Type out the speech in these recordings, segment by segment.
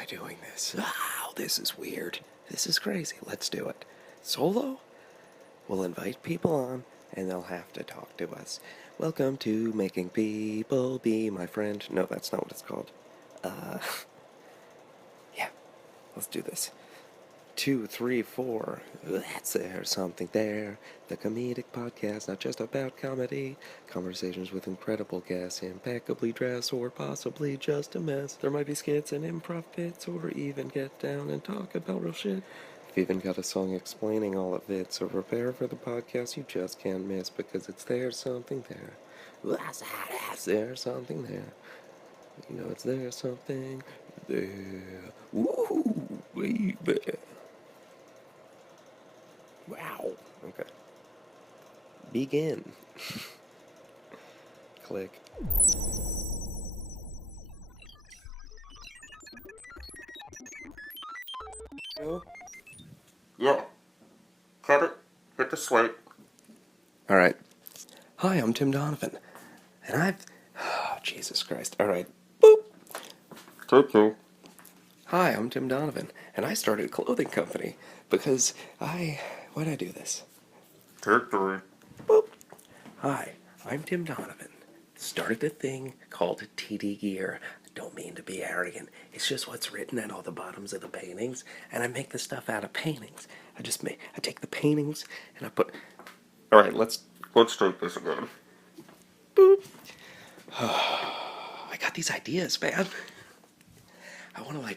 I doing this? Oh, this is weird. This is crazy. Let's do it. Solo? We'll invite people on, and they'll have to talk to us. Welcome to Making People Be My Friend. No, that's not what it's called. Yeah, let's do this. 2, 3, 4. That's there, something there. The comedic podcast, not just about comedy. Conversations with incredible guests, impeccably dressed, or possibly just a mess. There might be skits and improv bits, or even get down and talk about real shit. I've even got a song explaining all of it, so prepare for the podcast you just can't miss, because it's there, something there. That's there, something there. You know it's there, something there. Woo, baby. Wow. Okay. Begin. Click. Yeah. Cut it. Hit the swipe. Alright. Hi, I'm Tim Donovan. And I've... Oh, Jesus Christ. Alright. Boop. Take two. Hi, I'm Tim Donovan. And I started a clothing company because why'd I do this? Take three. Boop. Hi, I'm Tim Donovan. Started a thing called tdGEAR. I don't mean to be arrogant. It's just what's written at all the bottoms of the paintings, and I make the stuff out of paintings. I take the paintings and I put... Alright, let's take this again. Boop. I got these ideas, man. I want to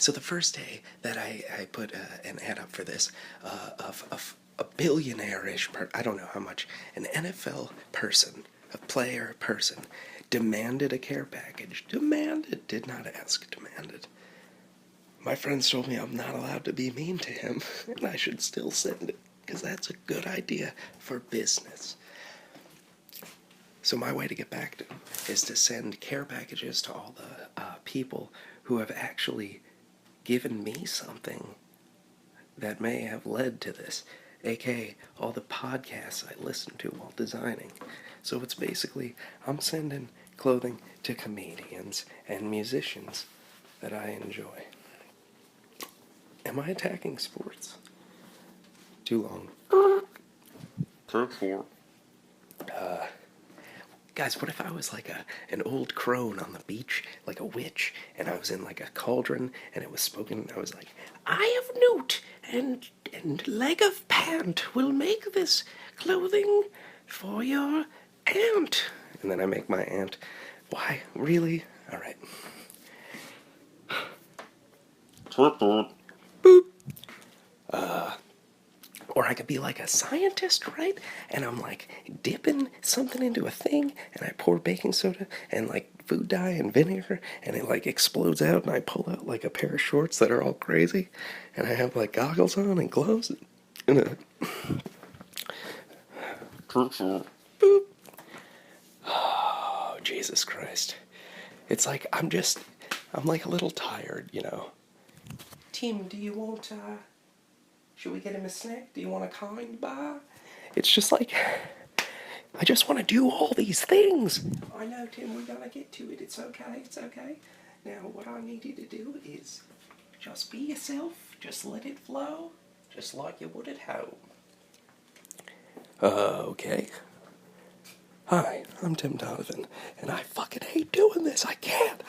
so the first day that I put an ad up for this, of a billionaire-ish, I don't know how much, an NFL person, a player person, demanded a care package. Demanded, did not ask, demanded. My friends told me I'm not allowed to be mean to him, and I should still send it, because that's a good idea for business. So my way to get back to him is to send care packages to all the people who have actually given me something that may have led to this, aka all the podcasts I listen to while designing. So it's basically, I'm sending clothing to comedians and musicians that I enjoy. Am I attacking sports? Too long. Take four. Guys, what if I was like an old crone on the beach, like a witch, and I was in like a cauldron, and it was spoken, and I was like, "I of newt and leg of pant will make this clothing for your aunt." And then I make my aunt. Why? Really? All right. Take three. Boop. Or I could be like a scientist, right? And I'm like dipping something into a thing, and I pour baking soda and like food dye and vinegar, and it like explodes out, and I pull out like a pair of shorts that are all crazy, and I have like goggles on and gloves and a Take four. boop. Oh, Jesus Christ. It's like I'm like a little tired, you know. Tim, do you want should we get him a snack? Do you want a kind bar? It's just like, I just want to do all these things. I know, Tim, we're going to get to it. It's okay, it's okay. Now, what I need you to do is just be yourself. Just let it flow. Just like you would at home. Okay. Hi, I'm Tim Donovan, and I fucking hate doing this. I can't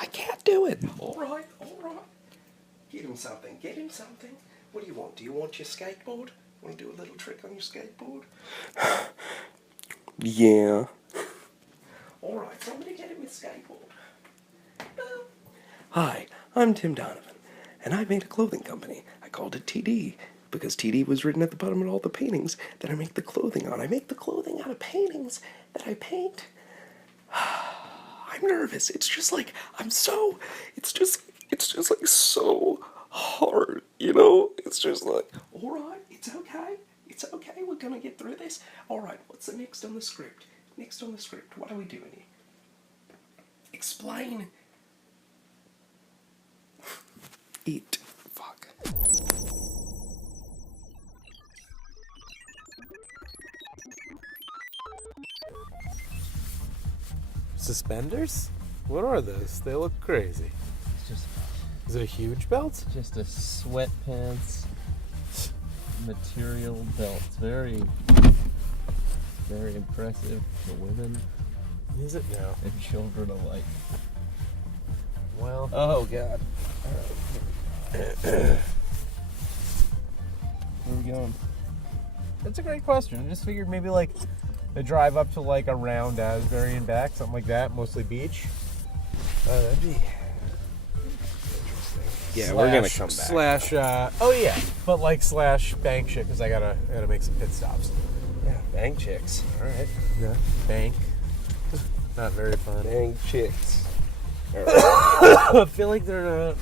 do it. All right. Get him something. What do you want? Do you want your skateboard? Want to do a little trick on your skateboard? Yeah. Alright, so I'm going to get him his skateboard. Hi, I'm Tim Donovan, and I made a clothing company. I called it TD, because TD was written at the bottom of all the paintings that I make the clothing on. I make the clothing out of paintings that I paint. I'm nervous. It's just like, it's just like so hard, you know? It's just like, alright, it's okay, we're gonna get through this. Alright, what's the next on the script? What are we doing here? Explain. Eat. Fuck. Suspenders? What are those? They look crazy. It's just Is it a huge belt? Just a sweatpants material belt. It's very, very impressive for women Is it now? and children alike. Well, Oh God. Where are we going? that's a great question. I just figured maybe like a drive up to like around Asbury and back, something like that, mostly beach. That'd be. Yeah, we're gonna come back. Slash, oh yeah, but like slash bank shit because I gotta make some pit stops. Yeah, bang chicks. All right. Yeah, bank. Not very fun. Bang chicks. All right. I feel like they're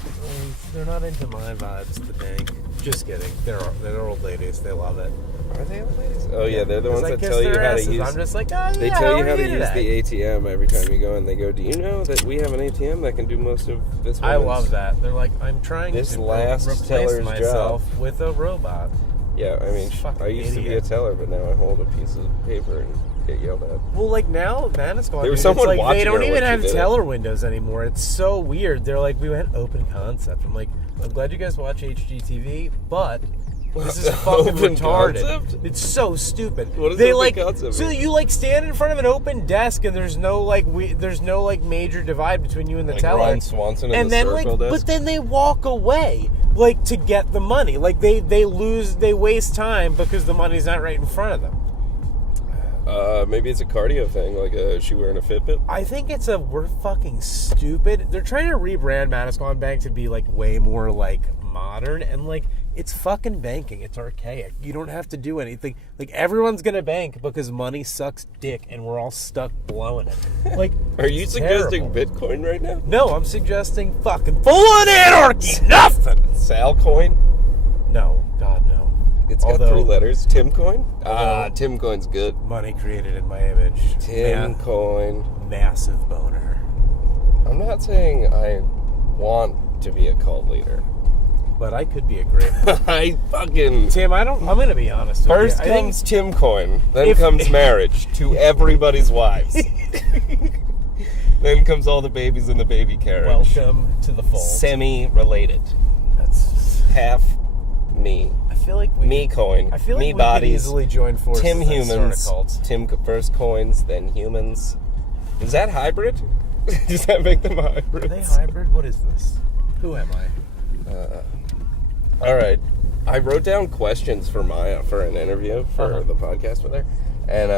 not into my vibes. The bank. Just kidding. They're old ladies. They love it. Are they old ladies? Oh yeah, they're the ones I that kiss tell you their how asses. to use. I'm just like, oh, They yeah, tell you how how are to use today? the ATM every time you go in. They go, "Do you know that we have an ATM that can do most of this?" I woman's-" love that. They're like, I'm trying This to last replace teller's myself with a robot. Yeah, I mean, Fucking I used to be a idiot. teller, but now I hold a piece of paper and get yelled at. Well, like now, Manasquan, There was dude, someone it's like watching they don't her even when she have did it. teller windows anymore. It's so weird. They're like, we went open concept. I'm like, I'm glad you guys watch HGTV, but this is fucking Open retarded. concept? It's so stupid. What is they open like concept so mean? you like stand in front of an open desk and there's no like major divide between you and the Like teller. Ron Swanson in and the then circle desk? but then they walk away like to get the money. Like they waste time because the money's not right in front of them. Maybe it's a cardio thing. Like, is she wearing a Fitbit? I think we're fucking stupid. They're trying to rebrand Manasquan Bank to be like way more like modern and like it's fucking banking. It's archaic. You don't have to do anything. Like everyone's gonna bank because money sucks dick and we're all stuck blowing it. Like, Are you it's suggesting terrible. Bitcoin right now? No, I'm suggesting fucking full on anarchy. Nothing. Sal coin? No, God no. It's got Although- 3 letters. Tim coin? Although- Tim coin's good. Money created in my image. Tim coin. Massive boner. I'm not saying I want to be a cult leader. But I could be a great I fucking... Tim, I'm gonna be honest with First you. I think comes Tim coin, then If- comes marriage to everybody's wives. Then comes all the babies in the baby carriage. welcome to the fold. Semi-related. That's Half me. I feel like we Me coin. I feel like me we bodies. could easily join forces. Tim and start a humans. cult. Tim first coins, then humans. Is that hybrid? Does that make them hybrids? Are they hybrid? What is this? Who am I? All right. I wrote down questions for Maya for an interview for Uh-huh. the podcast with her, and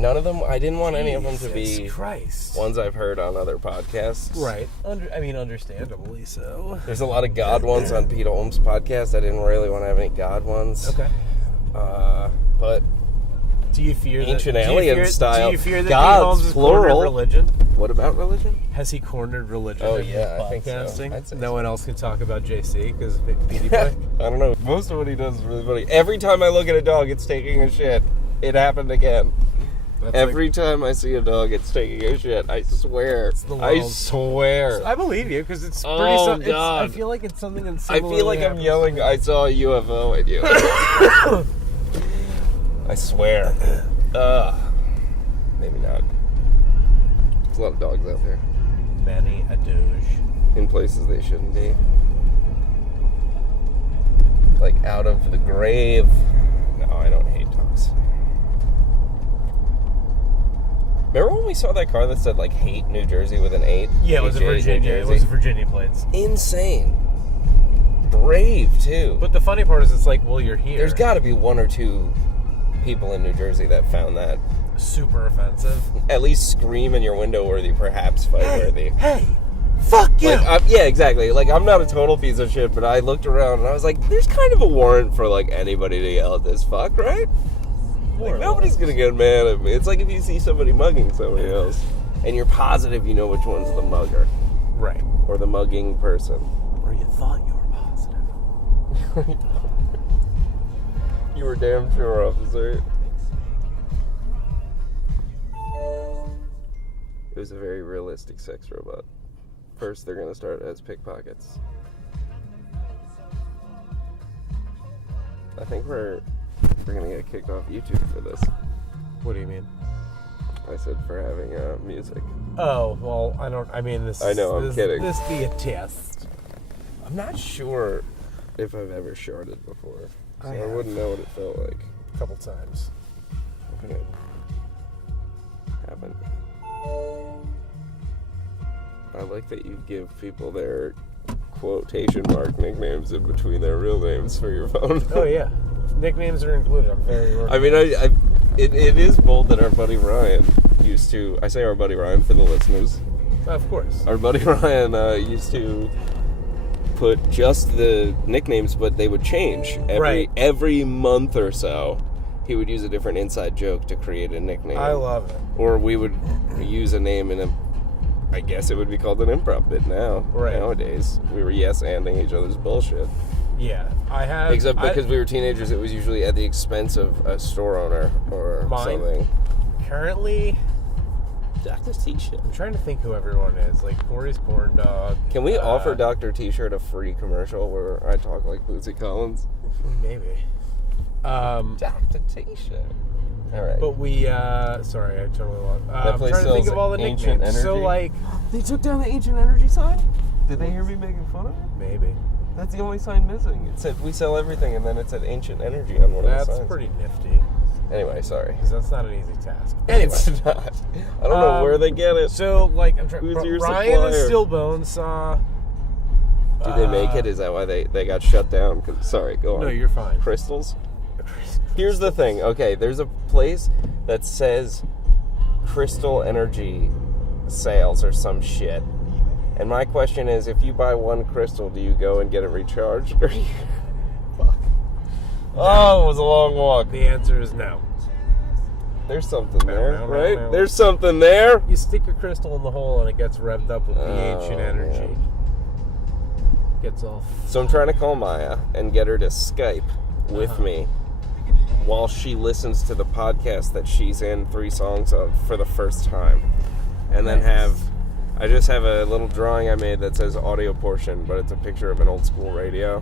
none of them. I didn't want any of them to be Jesus Christ. ones I've heard on other podcasts. Right. Understandably so. There's a lot of God ones on Pete Holmes' podcast. I didn't really want to have any God ones. Okay. But Do you fear Ancient that? alien style. Do you fear that Gods, Pete Holmes has plural. cornered religion? what about religion? Has he cornered religion? Oh, in yeah, I think so. podcasting? I'd say No so. one else can talk about JC because of PewDiePie. I don't know. Most of what he does is really funny. Every time I look at a dog, it's taking a shit. It happened again. That's Every time I see a dog, it's taking a shit. I swear. the I world. swear. I believe you because it's pretty. Oh, I God. feel like it's something that I feel like I'm yelling, I saw a UFO at you. I swear. Maybe not. There's a lot of dogs out there. Many a douche. In places they shouldn't be. Like out of the grave. No, I don't hate dogs. Remember when we saw that car that said like hate New Jersey with an 8? Yeah, it was a HA New Virginia. It Jersey? was a Virginia plates. Insane. Brave too. But the funny part is, it's like, well, you're here. There's got to be 1 or 2 people in New Jersey that found that super offensive. at least scream in your window worthy, perhaps fight worthy. Hey, fuck you. Like, yeah, exactly. Like, I'm not a total piece of shit, but I looked around and I was like, there's kind of a warrant for, like, anybody to yell at this fuck, right? Like, nobody's gonna get mad at me. It's like if you see somebody mugging somebody else, and you're positive you know which one's the mugger, Right. or the mugging person. Or you thought you were positive. You were damn sure, officer. It was a very realistic sex robot. First, they're gonna start as pickpockets. I think we're gonna get kicked off YouTube for this. What do you mean? I said for having music. Oh, well, I mean, this I know, I'm kidding. This be a test. I'm not sure if I've ever sharded before. So I have. wouldn't know what it felt like. A couple times. Okay. Haven't. I like that you give people their quotation mark nicknames in between their real names for your phone. Oh, yeah. Nicknames are included. I'm very I mean, it is bold that our buddy Ryan used to... I say our buddy Ryan for the listeners. Of course. Our buddy Ryan used to put just the nicknames, but they would change every month or so. He would use a different inside joke to create a nickname. I love it. Or we would use a name in a... I guess it would be called an improv bit now. Right. Nowadays. We were yes-anding each other's bullshit. Yeah, I have... Except because we were teenagers, it was usually at the expense of a store owner or something. Currently... Dr. T-shirt. I'm trying to think who everyone is. Like, Corey's Corn Dog. Can we offer Dr. T-shirt a free commercial where I talk like Bootsy Collins? Maybe. Dr. T-shirt. All right. But we, sorry, I totally lost. That I'm place trying to think sells of all the Ancient nicknames. So, Energy? like... They took down the Ancient Energy sign? Did they hear me making fun of it? Maybe. That's the only sign missing. It said, we sell everything, and then it said Ancient Energy on one of the signs. That's pretty nifty. Anyway, sorry. Because that's not an easy task. It's not. I don't know where they get it. So, like, I'm trying... Who's your Ryan supplier? is still Bonesaw. Did they make it? Is that why they got shut down? Sorry, go on. No, you're fine. Crystals? Here's the thing. Okay, there's a place that says Crystal Energy Sales or some shit. And my question is, if you buy one crystal, do you go and get it recharged? Or you... Fuck. Oh, it was a long walk. The answer is no. There's something there, No. right? There's something there. You stick your crystal in the hole and it gets revved up with the ancient energy. Man. Gets all... So I'm trying to call Maya and get her to Skype with me while she listens to the podcast that she's in 3 songs of for the first time. And then I just have a little drawing I made that says audio portion, but it's a picture of an old school radio,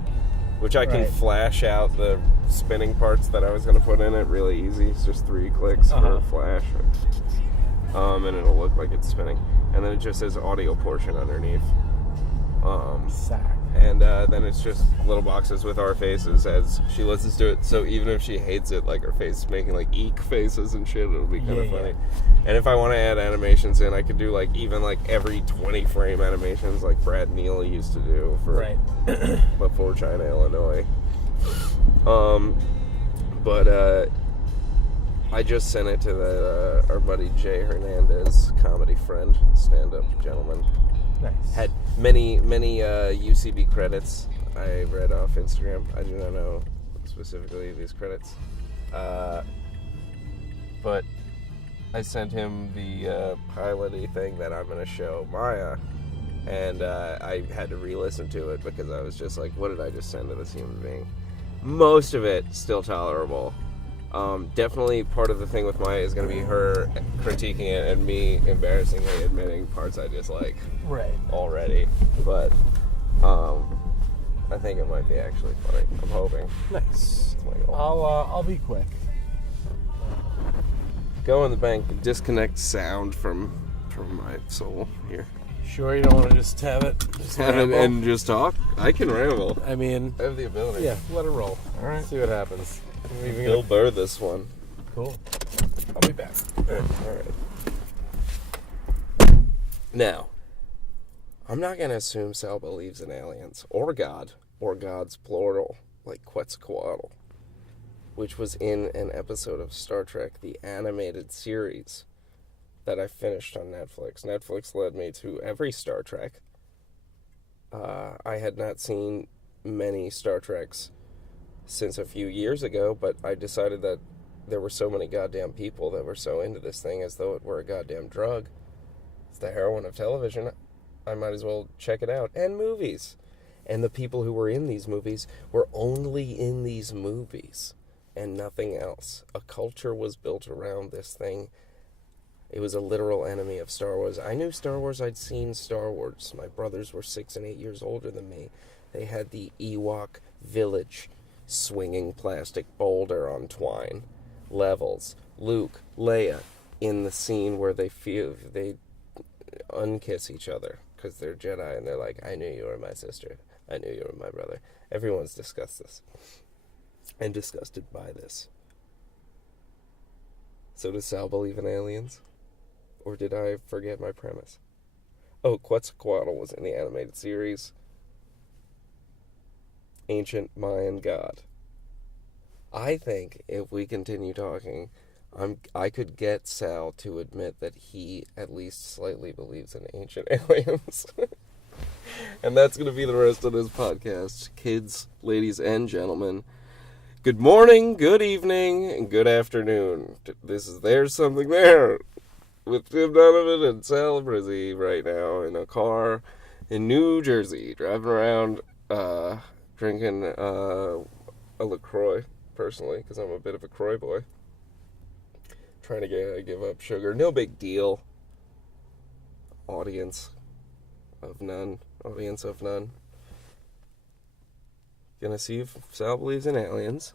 which I can flash out the spinning parts that I was going to put in it really easy. It's just 3 clicks for a flash. And it'll look like it's spinning. And then it just says audio portion underneath. Sack. And then it's just little boxes with our faces as she listens to it. So even if she hates it, like her face is making like eek faces and shit, it'll be kind of funny. And if I want to add animations in, I could do like even like every 20 frame animations like Brad Neal used to do for before China, Illinois. But I just sent it to our buddy Jay Hernandez, comedy friend, stand-up gentleman. Nice. Had many UCB credits I read off Instagram. I do not know specifically these credits. But I sent him the pilot-y thing that I'm going to show Maya. And I had to re-listen to it because I was just like, what did I just send to this human being? Most of it still tolerable. Definitely part of the thing with Maya is going to be her critiquing it and me embarrassingly admitting parts I dislike already. But I think it might be actually funny. I'm hoping. Nice. That's my goal. I'll be quick. Go in the bank and disconnect sound from my soul here. Sure, you don't want to just have it? Just ramble? And just talk? I can ramble. I mean... I have the ability. Yeah, let it roll. All right. See what happens. Bill Burr this one. Cool. I'll be back. All right. Now, I'm not going to assume Sal believes in aliens or God or God's plural like Quetzalcoatl, which was in an episode of Star Trek, the animated series that I finished on Netflix. Netflix led me to every Star Trek. I had not seen many Star Treks since a few years ago, but I decided that there were so many goddamn people that were so into this thing as though it were a goddamn drug. It's the heroin of television. I might as well check it out. And movies. And the people who were in these movies were only in these movies and nothing else. A culture was built around this thing. It was a literal enemy of Star Wars. I knew Star Wars. I'd seen Star Wars. My brothers were 6 and 8 years older than me. They had the Ewok village swinging plastic boulder on twine. Levels. Luke, Leia, in the scene where they unkiss each other because they're Jedi and they're like, I knew you were my sister. I knew you were my brother. Everyone's discussed this. And disgusted by this. So does Sal believe in aliens? Or did I forget my premise? Oh, Quetzalcoatl was in the animated series. Ancient Mayan god. I think if we continue talking, I could get Sal to admit that he at least slightly believes in ancient aliens. And that's going to be the rest of this podcast. Kids, ladies, and gentlemen, good morning, good evening, and good afternoon. This is There's Something There with Tim Donovan and Sal Librizzi right now in a car in New Jersey, driving around, drinking a LaCroix, personally, because I'm a bit of a Croix boy. Trying to give up sugar. No big deal. Audience of none. Gonna see if Sal believes in aliens.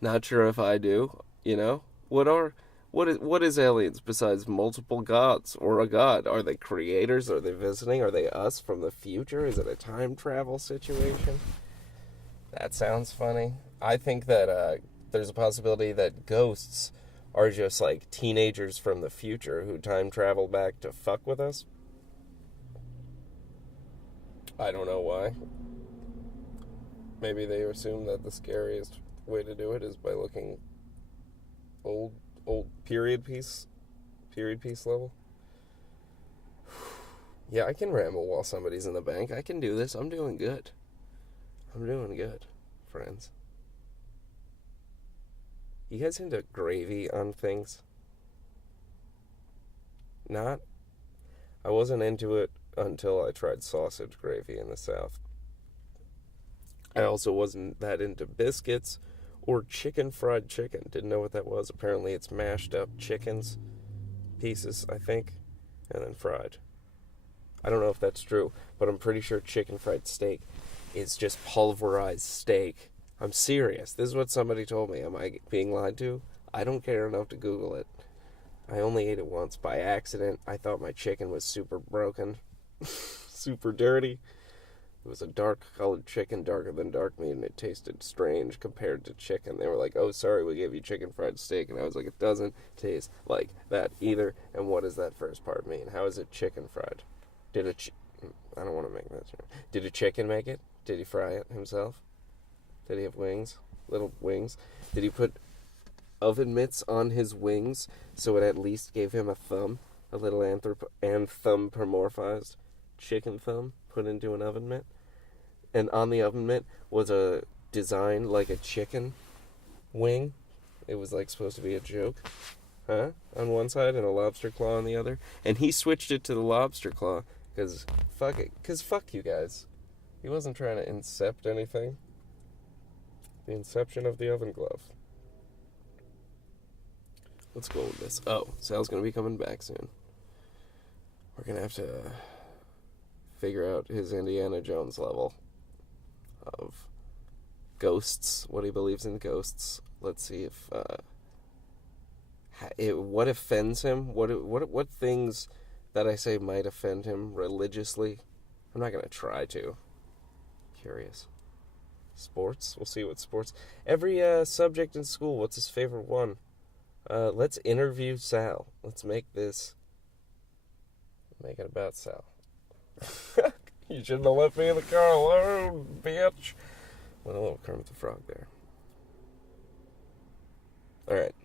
Not sure if I do, you know? What is aliens besides multiple gods or a god? Are they creators? Are they visiting? Are they us from the future? Is it a time travel situation? That sounds funny. I think that there's a possibility that ghosts are just like teenagers from the future who time travel back to fuck with us. I don't know why. Maybe they assume that the scariest way to do it is by looking old period piece level. Yeah, I can ramble while somebody's in the bank. I can do this. I'm doing good, friends. You guys into gravy on things? Not? I wasn't into it until I tried sausage gravy in the South. I also wasn't that into biscuits or fried chicken. Didn't know what that was. Apparently it's mashed up chickens, pieces, I think, and then fried. I don't know if that's true, but I'm pretty sure chicken fried steak is just pulverized steak. I'm serious. This is what somebody told me. Am I being lied to? I don't care enough to Google it. I only ate it once by accident. I thought my chicken was super broken. Super dirty. It was a dark-colored chicken, darker than dark meat, and it tasted strange compared to chicken. They were like, oh, sorry, we gave you chicken fried steak. And I was like, it doesn't taste like that either. And what does that first part mean? How is it chicken fried? I don't want to make that. Did a chicken make it? Did he fry it himself? Did he have wings? Little wings? Did he put oven mitts on his wings so it at least gave him a thumb? A little anthropomorphized chicken thumb put into an oven mitt? And on the oven mitt was a design like a chicken wing. It was like supposed to be a joke. On one side and a lobster claw on the other. And he switched it to the lobster claw because fuck it. Because fuck you guys. He wasn't trying to incept anything. The inception of the oven glove. Let's go with this. Oh, Sal's going to be coming back soon. We're going to have to figure out his Indiana Jones level of ghosts, what he believes in ghosts. Let's see if what offends him, what things that I say might offend him religiously. I'm not going to try to. Curious. Sports? We'll see what sports. Every subject in school, what's his favorite one? Let's interview Sal. Let's make it about Sal. You shouldn't have left me in the car alone, bitch. Went a little Kermit the Frog there. Alright.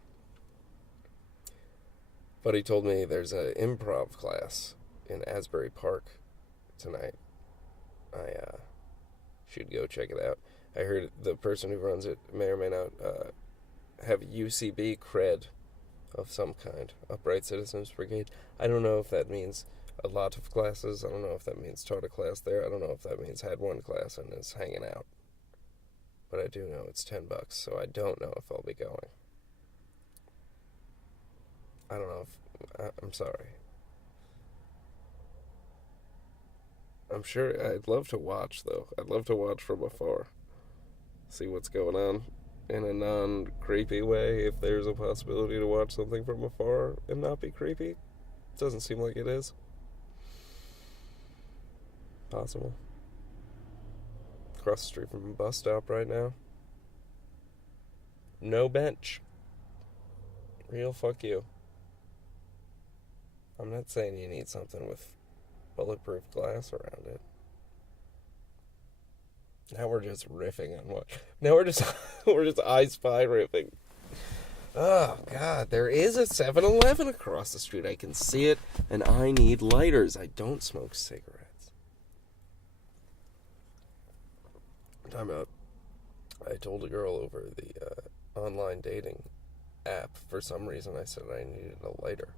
Buddy told me there's an improv class in Asbury Park tonight. I should go check it out. I heard the person who runs it may or may not have UCB cred of some kind. Upright Citizens Brigade. I don't know if that means a lot of classes. I don't know if that means taught a class there. I don't know if that means had one class and is hanging out. But I do know it's $10, so I don't know if I'll be going. I don't know if... I'm sorry. I'm sure I'd love to watch, though. I'd love to watch from afar. See what's going on in a non-creepy way, if there's a possibility to watch something from afar and not be creepy. Doesn't seem like it is. Possible. Across the street from a bus stop right now. No bench. Real fuck you. I'm not saying you need something with bulletproof glass around it. Now we're just riffing on what? Now we're just I Spy riffing. Oh God, there is a 7-Eleven across the street. I can see it, and I need lighters. I don't smoke cigarettes. Time out. I told a girl over the online dating app, for some reason I said I needed a lighter.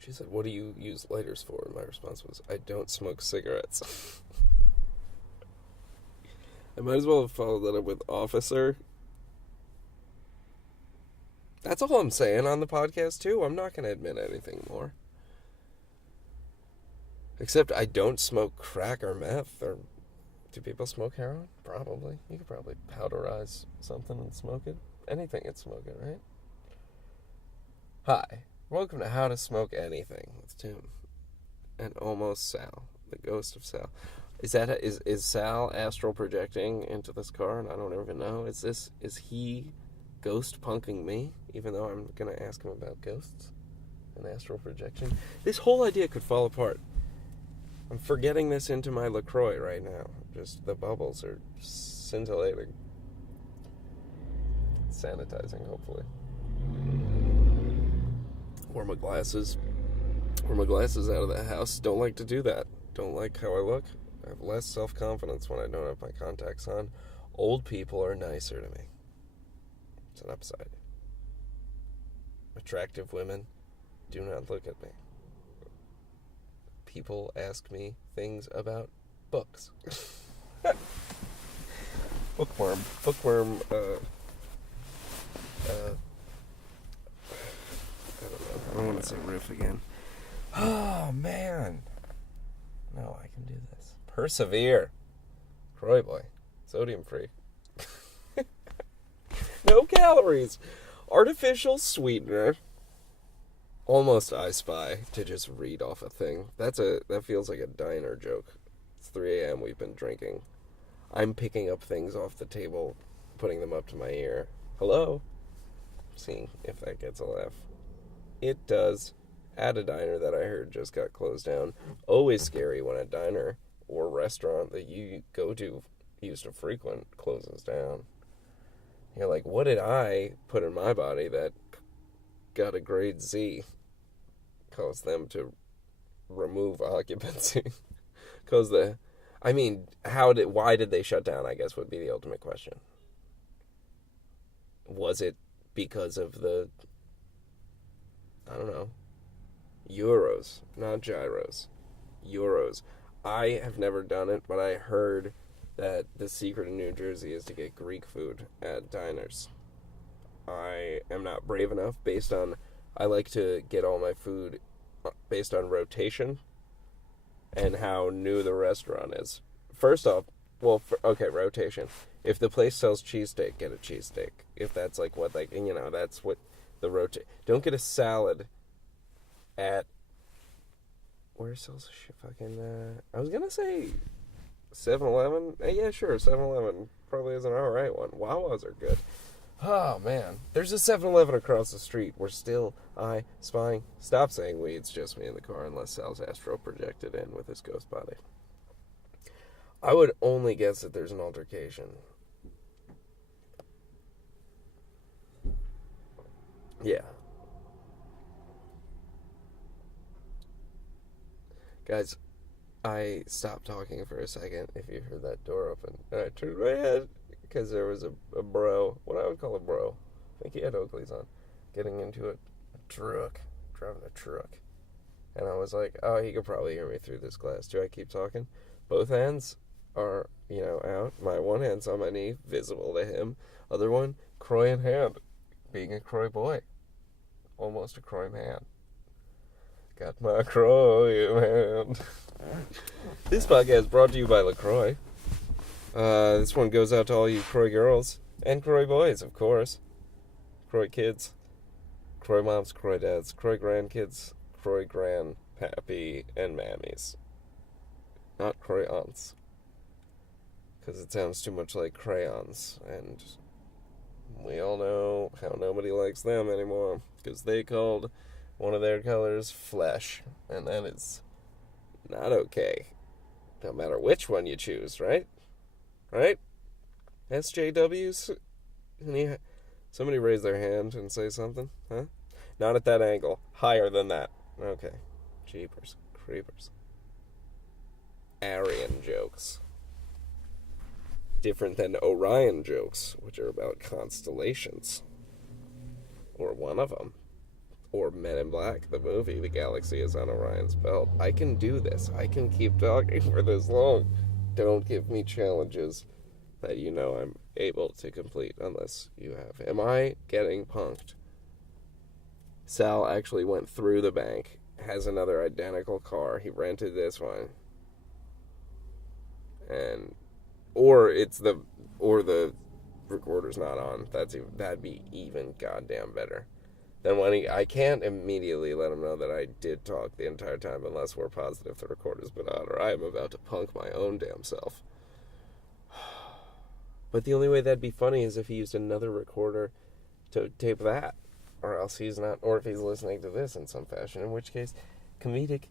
She said, "What do you use lighters for?" And my response was, "I don't smoke cigarettes." I might as well have followed that up with officer. That's all I'm saying on the podcast, too. I'm not going to admit anything more. Except I don't smoke crack or meth. Or do people smoke heroin? Probably. You could probably powderize something and smoke it. Anything and smoke it, right? Hi. Welcome to How to Smoke Anything with Tim. And almost Sal. The ghost of Sal. Is Sal astral projecting into this car? And I don't even know. Is he ghost punking me? Even though I'm going to ask him about ghosts and astral projection. This whole idea could fall apart. I'm forgetting this into my LaCroix right now. Just the bubbles are scintillating. Sanitizing, hopefully. Wore my glasses out of the house. Don't like to do that. Don't like how I look. I have less self-confidence when I don't have my contacts on. Old people are nicer to me. It's an upside. Attractive women do not look at me. People ask me things about books. Bookworm, I don't want to say riff again. Oh, man. No, I can do this. Persevere. Croy boy. Sodium free. No calories. Artificial sweetener. Almost I Spy to just read off a thing. That feels like a diner joke. It's 3 a.m. We've been drinking. I'm picking up things off the table, putting them up to my ear. Hello? Seeing if that gets a laugh. It does. At a diner that I heard just got closed down. Always scary when a diner or restaurant that you go to, used to frequent, closes down. You're like, what did I put in my body that got a grade Z? Caused them to remove occupancy. Why did they shut down, I guess would be the ultimate question. Was it because of the, I don't know, euros, not gyros, euros. I have never done it, but I heard that the secret in New Jersey is to get Greek food at diners. I am not brave enough I like to get all my food based on rotation and how new the restaurant is. First off, rotation. If the place sells cheesesteak, get a cheesesteak. If that's like what, like, you know, that's what the rotate. Don't get a salad at, where sells shit fucking, I was gonna say 7-Eleven. Yeah, sure, 7-Eleven probably is an alright one. Wawa's are good. Oh, man. There's a 7-Eleven across the street. We're still spying. Stop saying we. It's just me in the car unless Sal's astral projected in with his ghost body. I would only guess that there's an altercation. Yeah. Guys, I stopped talking for a second if you heard that door open. And I turned my head because there was a bro, what I would call a bro. I think he had Oakleys on. Getting into a truck. Driving a truck. And I was like, oh, he could probably hear me through this glass. Do I keep talking? Both hands are, out. My one hand's on my knee, visible to him. Other one, Croy in hand. Being a Croy boy. Almost a Croy man. Got my Croy in hand. This podcast brought to you by LaCroix. This one goes out to all you Croy girls. And Croy boys, of course. Croy kids. Croy moms, Croy dads. Croy grandkids. Croy grandpappy and mammies. not crayons. Because it sounds too much like crayons, and we all know how nobody likes them anymore, because they called one of their colors flesh, and that is not okay. No matter which one you choose, right? Right? SJWs? Somebody raise their hand and say something, huh? Not at that angle. Higher than that. Okay. Jeepers. Creepers. Aryan jokes. Different than Orion jokes, which are about constellations. Or one of them. Or Men in Black, the movie. The galaxy is on Orion's belt. I can do this. I can keep talking for this long. Don't give me challenges that you know I'm able to complete unless you have. Am I getting punked? Sal actually went through the bank, has another identical car. He rented this one. Or the recorder's not on. That'd be even goddamn better. Then I can't immediately let him know that I did talk the entire time unless we're positive the recorder's been on, or I am about to punk my own damn self. But the only way that'd be funny is if he used another recorder to tape that, or else he's not, or if he's listening to this in some fashion, in which case comedic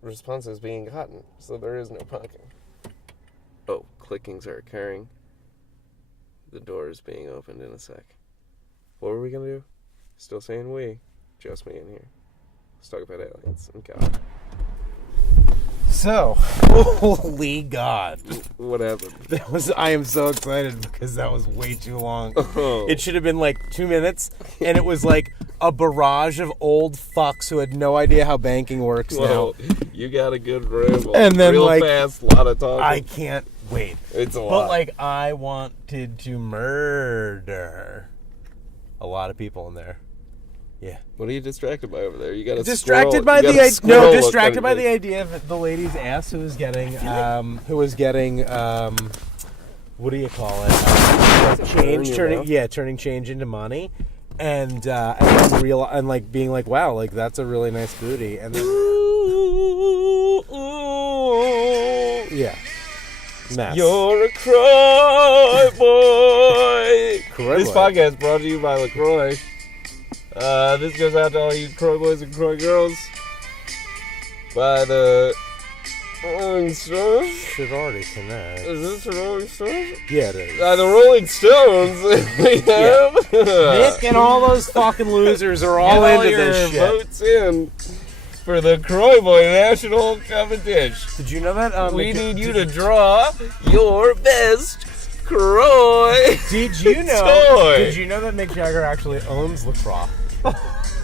response is being gotten, so there is no punking. Oh, clickings are occurring. The door is being opened in a sec. What were we gonna do? Still saying we. Just me in here. Let's talk about aliens and God. So, holy God. What happened? I am so excited because that was way too long. Oh. It should have been like 2 minutes, and it was like a barrage of old fucks who had no idea how banking works Well, now. you got a good ramble. And then, real like, fast, lot of talking. I can't wait. It's a lot. But like, I wanted to murder a lot of people in there. Yeah. What are you distracted by over there? You got Distracted by the idea of the lady's ass who was getting what do you call it? Turning change into money, and then being like, wow, like that's a really nice booty, and then yeah. Mess. You're a cry boy. This boy. podcast brought to you by LaCroix. This goes out to all you Croy boys and Croy girls. By the Rolling Stones. Should already connect. Is this the Rolling Stones? Yeah, it is. The Rolling Stones. We have. Nick and all those fucking losers are all Get into all your this shit. votes in for the Croy Boy National Competition. Did you know that? We need you to draw your best Croy. Did you know? toy. Did you know that Mick Jagger actually owns LaCroix?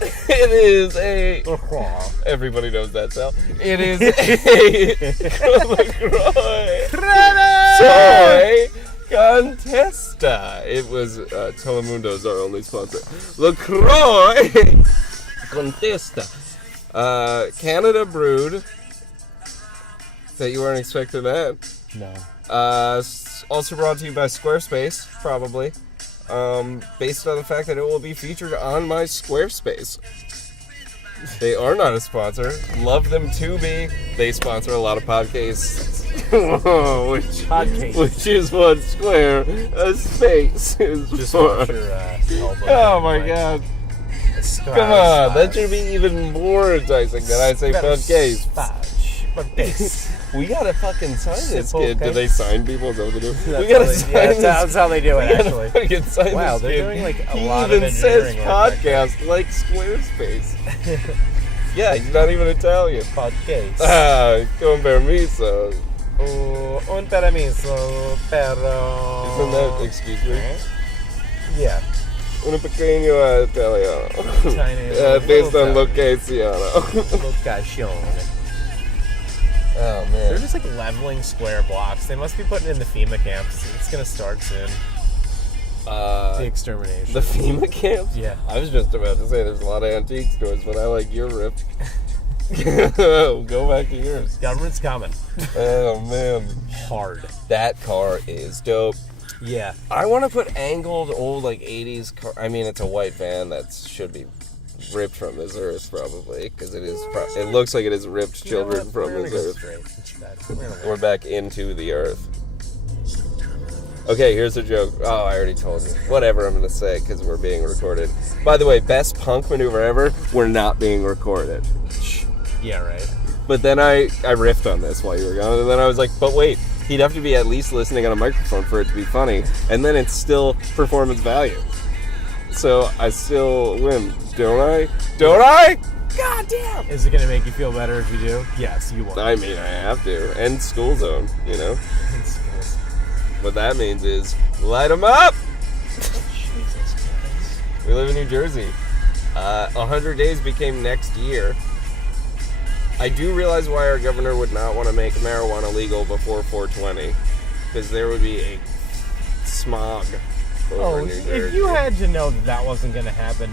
It is a. LaCroix. Everybody knows that, Sal. It is a LaCroix toy contesta. It was Telemundo's our only sponsor. LaCroix contesta. Canada brewed. That you weren't expecting that. No. Also brought to you by Squarespace, probably. Based on the fact that it will be featured on my Squarespace. They are not a sponsor. Love them to be. They sponsor a lot of podcasts. which is what Square a space is Just for. watch your elbow. Oh my God. Come on, that should be even more enticing than I say podcast. We gotta fucking sign this kid. Do they sign people? Is that what they do? We gotta sign this. That's how they do it, actually. Fucking sign Wow, this they're kid. doing like a He lot of even says engineering work. podcast like Squarespace. Yeah, he's not even Italian. Podcast. Con permiso. Un permiso, pero... Isn't that, excuse me? Yeah. Un pequeño italiano. Tiny Based on little location. Location. Oh, They're man. just like leveling square blocks. They must be putting in the FEMA camps. It's gonna start soon. The extermination. The FEMA camps? Yeah. I was just about to say there's a lot of antique stores, but I like your riff. Go back to yours. Government's coming. Oh, man. Hard. That car is dope. Yeah. I want to put angled old, like, 80s car. I mean, it's a white van that should be ripped from this earth, probably, because it looks like it has ripped children from We're this gonna go earth. straight. It's bad. We're gonna We're back into the earth. Okay, here's a joke. Oh, I already told you. Whatever I'm going to say, because we're being recorded. By the way, best punk maneuver ever, we're not being recorded. Yeah, right. But then I riffed on this while you were gone, and then I was like, but wait, he'd have to be at least listening on a microphone for it to be funny, and then it's still performance value. So I still win, don't I? Don't I? God damn! Is it gonna make you feel better if you do? Yes, you will. I mean, I have to. And school zone, you know? What that means is, light 'em up! Jesus Christ. We live in New Jersey. 100 days became next year. I do realize why our governor would not want to make marijuana legal before 420. Because there would be a smog over New Jersey. If you had to know that wasn't gonna happen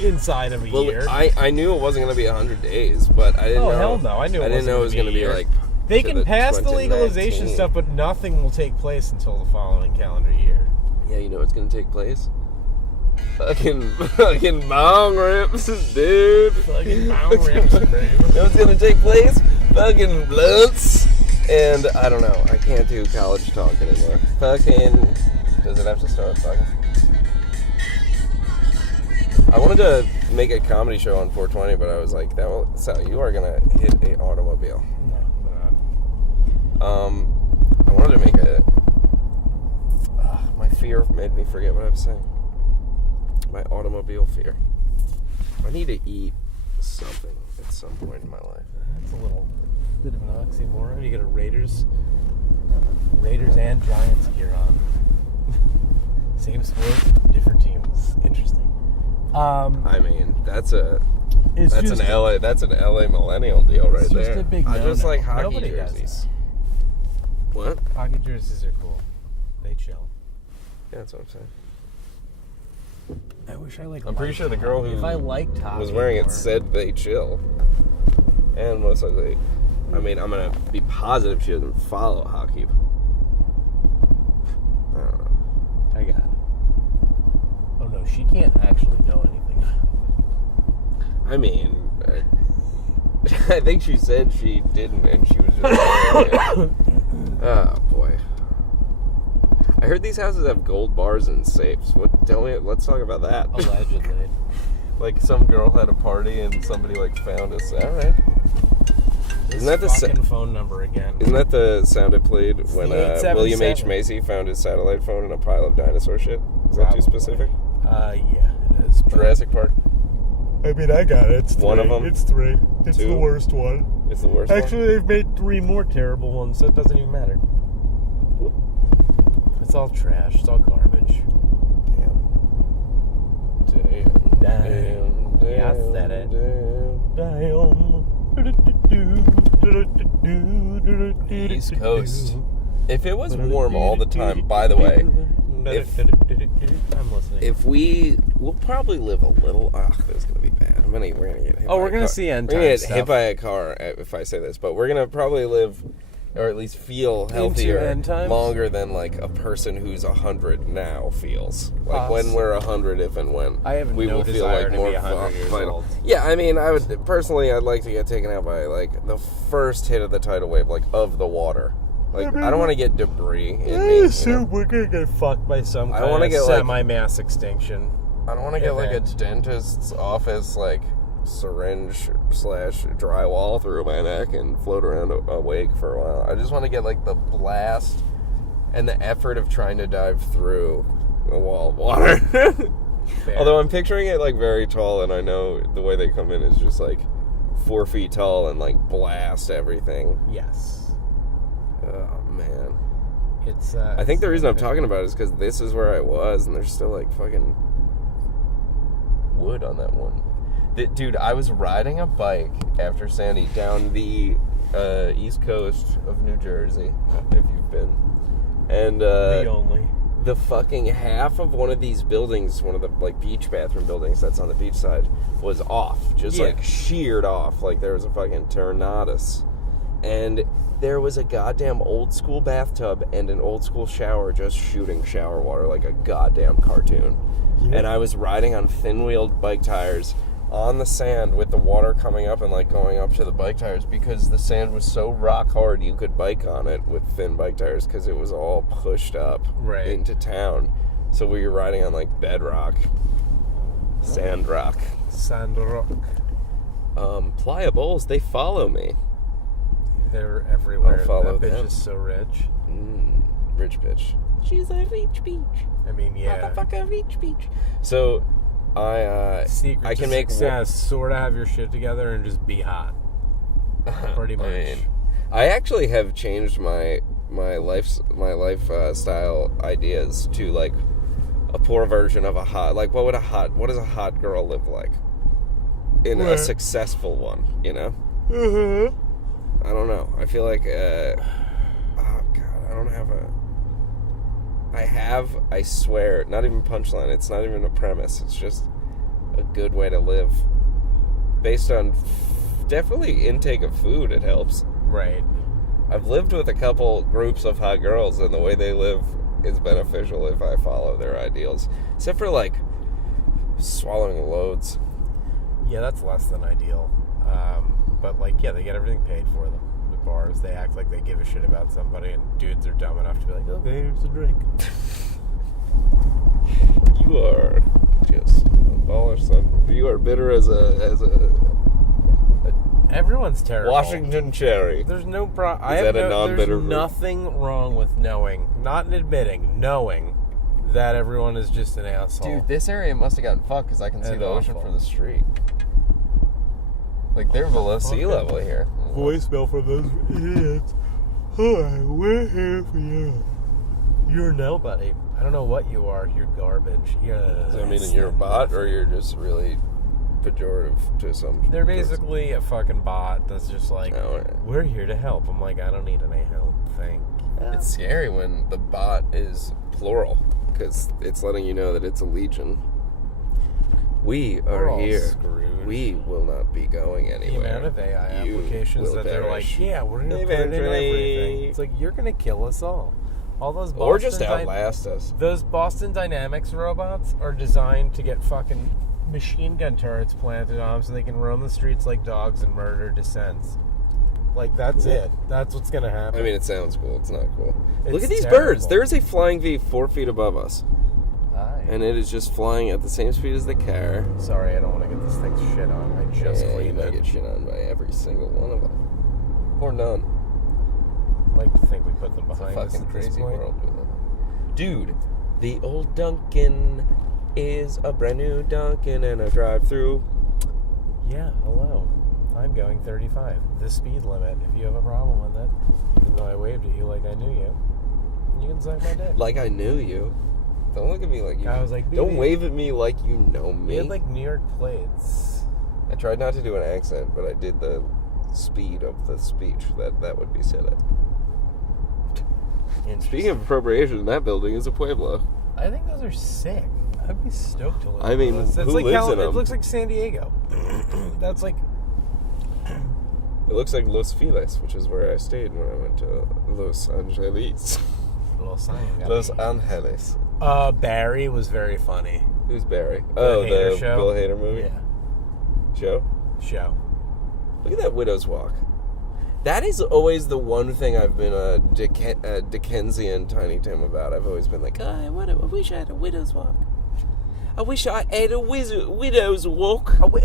inside of a year. I knew it wasn't going to be 100 days, but I didn't know. Oh, hell no. I knew I didn't know it was going to be a year. like... They to can the pass the 2019. legalization stuff, but nothing will take place until the following calendar year. Yeah, you know what's going to take place? Fucking bong rips, dude. Fucking pound rips, baby. You know what's going to take place? Fucking blunts. And I don't know. I can't do college talk anymore. Fucking... Does it have to start with fucking? I wanted to make a comedy show on 420, but I was like, Sal, you are going to hit a automobile. I wanted to make my fear made me forget what I was saying. My automobile fear. I need to eat something at some point in my life. That's a little bit of an oxymoron. You got a Raiders and Giants gear on. Same sport, different teams. Interesting. I mean, that's an It's just LA millennial deal right it's just there. a big I just no-no. like hockey Nobody does jerseys. What? Hockey jerseys are cool. They chill. Yeah, that's what I'm saying. I wish I I'm pretty sure the girl who if I liked hockey was wearing it more. said they chill. And most likely, I mean, I'm gonna be positive she doesn't follow hockey. I don't know. I got it. Oh no, she can't actually know anything. I mean, I think she said she didn't, and she was just. Oh boy. I heard these houses have gold bars and safes. What? Tell me. Let's talk about that. Allegedly. Like some girl had a party and somebody like found us. All right. This Isn't that the fucking phone number again? Isn't that the sound it played when the William H. 877. Macy found his satellite phone in a pile of dinosaur shit? Is that too Probably. specific? Yeah, it is. but- Jurassic Park. I mean, I got it. It's One three. of 'em? It's three. It's Two? the worst one. It's the worst Actually, they've made 3 more terrible ones, so it doesn't even matter. It's all trash. It's all garbage. one. Damn. Yeah, I said it. Damn. East Coast. If it was warm all the time, by the way, I'm listening. if we'll probably live a little. This is gonna be bad. We're gonna get hit. Oh, by we're a gonna car. see end We're gonna time get hit stuff. by a car if I say this, but we're gonna probably live, or at least feel healthier end times? longer than like a person who's 100 now feels. Like when Possibly. we're 100, if and when I have we no will feel desire like to more be 100 years vital. old. Yeah, I mean, I would personally, I'd like to get taken out by like the first hit of the tidal wave, like of the water. Like I don't want to get debris in I me. assume we're gonna get fucked by some I kind wanna of get, like- semi-mass extinction. I don't want to get like a event. dentist's office like syringe / drywall through my neck and float around awake for a while. I just want to get like the blast and the effort of trying to dive through a wall of water. Fair. Although I'm picturing it like very tall, and I know the way they come in is just like 4 feet tall and like blast everything. Yes. Oh man. It's. I think the reason I'm talking about it is because this is where I was, and there's still like fucking wood on that one. Dude, I was riding a bike after Sandy down the east coast of New Jersey, if you've been, and the only. the fucking half of one of these buildings, one of the like beach bathroom buildings that's on the beach side, was off, just Yeah. like sheared off, like there was a fucking tornadus, and there was a goddamn old school bathtub and an old school shower just shooting shower water like a goddamn cartoon. Yeah. And I was riding on thin-wheeled bike tires on the sand with the water coming up and like going up to the bike tires because the sand was so rock hard you could bike on it with thin bike tires because it was all pushed up into town. So we were riding on like bedrock, sand rock. Pliables, they follow me. They're everywhere. I'll follow that bitch them. is so rich. Rich bitch. She's a rich bitch. I mean, yeah. Motherfucker, rich bitch. So, I can make success. Sort of have your shit together and just be hot. Pretty much. I actually have changed my lifestyle ideas to like a poor version of a hot. Like, what does a hot girl live like? In a successful one, you know? Mm-hmm. I don't know. I feel like, I don't have I swear, not even punchline. It's not even a premise. It's just a good way to live. Based on definitely intake of food, it helps. Right. I've lived with a couple groups of hot girls, and the way they live is beneficial if I follow their ideals. Except for, like, swallowing loads. Yeah, that's less than ideal. But, like, yeah, they get everything paid for them. The bars, they act like they give a shit about somebody, and dudes are dumb enough to be like, okay, here's a drink. You are just a baller, son. You are bitter as a Everyone's terrible. Washington cherry. There's no problem. Is that a non-bitter There's nothing wrong with knowing, not admitting, knowing that everyone is just an asshole. Dude, this area must have gotten fucked because I can see And the ocean awful. from the street. Like, they're below sea level here. Voicemail from those idiots. Hi, we're here for you. You're nobody. I don't know what you are. You're garbage. Yeah. Does that mean that you're a bot, or you're just really pejorative to some... They're basically a fucking bot that's just like, we're here to help. I'm like, I don't need any help. Thank you. It's scary when the bot is plural, because it's letting you know that it's a legion. We We're are all here. screwed. We will not be going The anywhere. amount of AI You applications will that they're like, perish. yeah, we're going to put it in Eventually. everything. It's like, you're going to kill us all. All those Boston Or just outlast us. Those Boston Dynamics robots are designed to get fucking machine gun turrets planted on them so they can roam the streets like dogs and murder dissents. Like, that's it. That's what's going to happen. I mean, it sounds cool. It's not cool. Look It's at these terrible. birds. There's a flying V 4 feet above us. Hi. And it is just flying at the same speed as the car. Sorry, I don't want to get this thing shit on. I just And you cleaned might it. get shit on by every single one of them. Or none. I like to think we put them It's a behind us fucking at this crazy point. world we live in. Dude, the old Dunkin' is a brand new Dunkin' and a drive-through. Yeah, hello. I'm going 35. The speed limit. If you have a problem with it, even though I waved at you like I knew you, you can suck my dick. Like I knew you. Don't look at me like you. I was like, don't "Baby." wave at me like you know me. We had like New York plates. I tried not to do an accent, but I did the speed of the speech that would be said at. Speaking of appropriation, that building is a pueblo. I think those are sick. I'd be stoked to live I mean, in those. That's who like lives in It them? looks like San Diego. That's like... It looks like Los Feliz, which is where I stayed when I went to Los Angeles. Los Angeles. Barry was very funny. Who's Barry? The Hader the show. Bill Hader movie? Yeah. Show? Look at that widow's walk. That is always the one thing I've been a Dickensian Tiny Tim about. I've always been like, I wish I had a widow's walk. I wish I had a widow's walk. But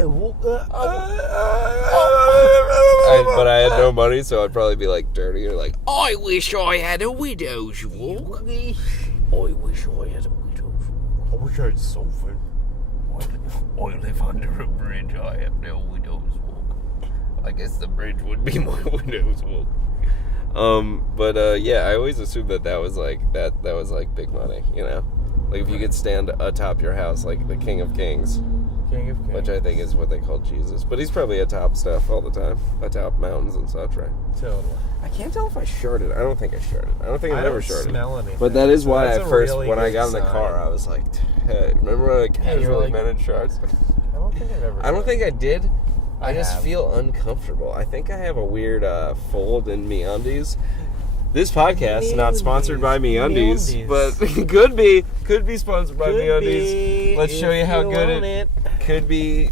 I had no money, so I'd probably be like dirty or like, I wish I had a widow's walk. I wish I had a widow's walk. I wish I had something. I live under a bridge. I have no widow's walk. I guess the bridge would be my widow's walk. Yeah, I always assumed that was like that was like big money, you know? Like if you could stand atop your house like the King of Kings. King of Kings. Which I think is what they call Jesus. But he's probably atop stuff all the time. Atop mountains and such, right? Totally. I can't tell if I shorted. I don't think I shorted. I don't think I've ever shorted. Smell anything. But that is why That's I a first, really when I good got in the sign. car, I was like, hey, remember when I casually like- mentioned shorts? I don't think I've ever. I don't think I did. I just feel uncomfortable. I think I have a weird fold in MeUndies. This podcast not sponsored by MeUndies, but could be sponsored by MeUndies. Let's show you how good it could be.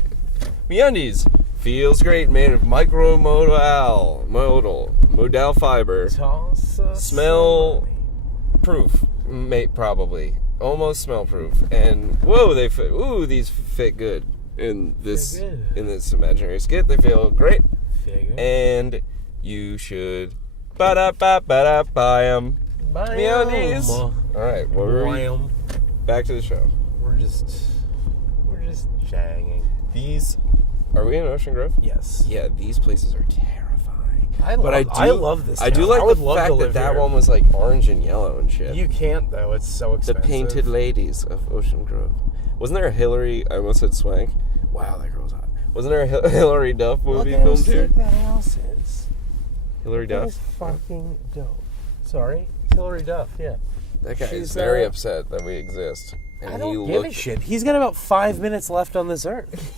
MeUndies feels great, made of modal fiber. Smell proof, mate, probably almost smell proof. And whoa, they fit. Ooh, these fit good in this imaginary skit. They feel great, and you should buy them. MeUndies. All right, what were we? Back to the show. We're just shagging. These, are we in Ocean Grove? Yes. Yeah, these places are terrifying. I love this. I do town. like I would the love fact to that live that here. one was like orange and yellow and shit. You can't though. It's so The expensive. Painted Ladies of Ocean Grove. Wasn't there a Hillary? I almost said Swank. Wow, that girl's hot. Wasn't there a Hillary Duff movie filmed here? Look how sick that house is. Hillary That Duff. is fucking dope. Sorry, Hillary Duff. Yeah. That guy She's, is very upset that we exist. And I don't give a shit. He's got about 5 minutes left on this earth.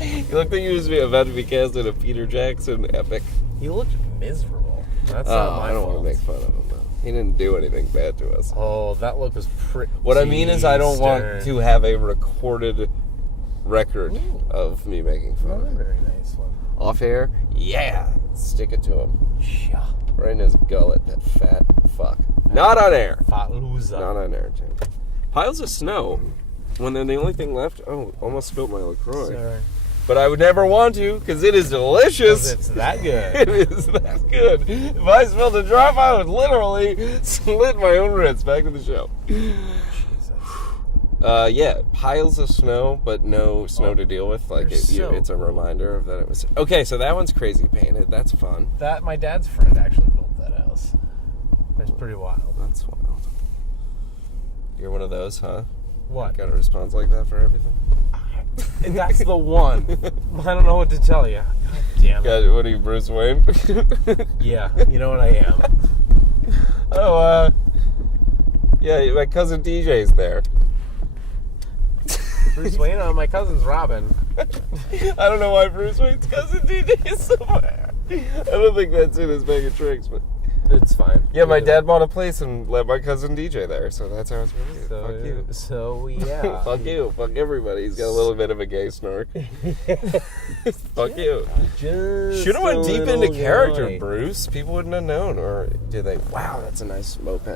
He looked like he was about to be cast in a Peter Jackson epic. He looked miserable. That's not my I don't fault. want to make fun of him though. He didn't do anything bad to us. Oh, that look was pretty. What I mean is I don't want stern. to have a recorded record of me making fun of Another him. very nice one. Off air, yeah, stick it to him. Yeah. Right in his gullet, that fat fuck. Not on air. Fat loser. Not on air, too. Piles of snow. When they're the only thing left. Oh, almost spilled my LaCroix. Sorry. But I would never want to, because it is delicious. It's that good. It is that good. If I smelled a drop, I would literally slit my own wrists. Back to the show. Jesus. Yeah, piles of snow, but no snow to deal with. Like it's a reminder of that it was. Okay, so that one's crazy painted. That's fun. That my dad's friend actually built that house. It's pretty wild. That's wild. You're one of those, huh? What? Got a response like that for everything? And that's the one. I don't know what to tell you. God damn it. God, what are you, Bruce Wayne? Yeah, you know what I am. Oh, yeah, my cousin DJ's there. Bruce Wayne? My cousin's Robin. I don't know why Bruce Wayne's cousin DJ is somewhere. I don't think that's in his bag of tricks, but It's fine. yeah, my dad bought a place and let my cousin DJ there, so that's how it's related. So, Fuck you. So yeah. Fuck you. Fuck everybody. He's got a little bit of a gay snark. Fuck you. Should have went deep into character, Bruce. People wouldn't have known, or did they? Wow, that's a nice moped.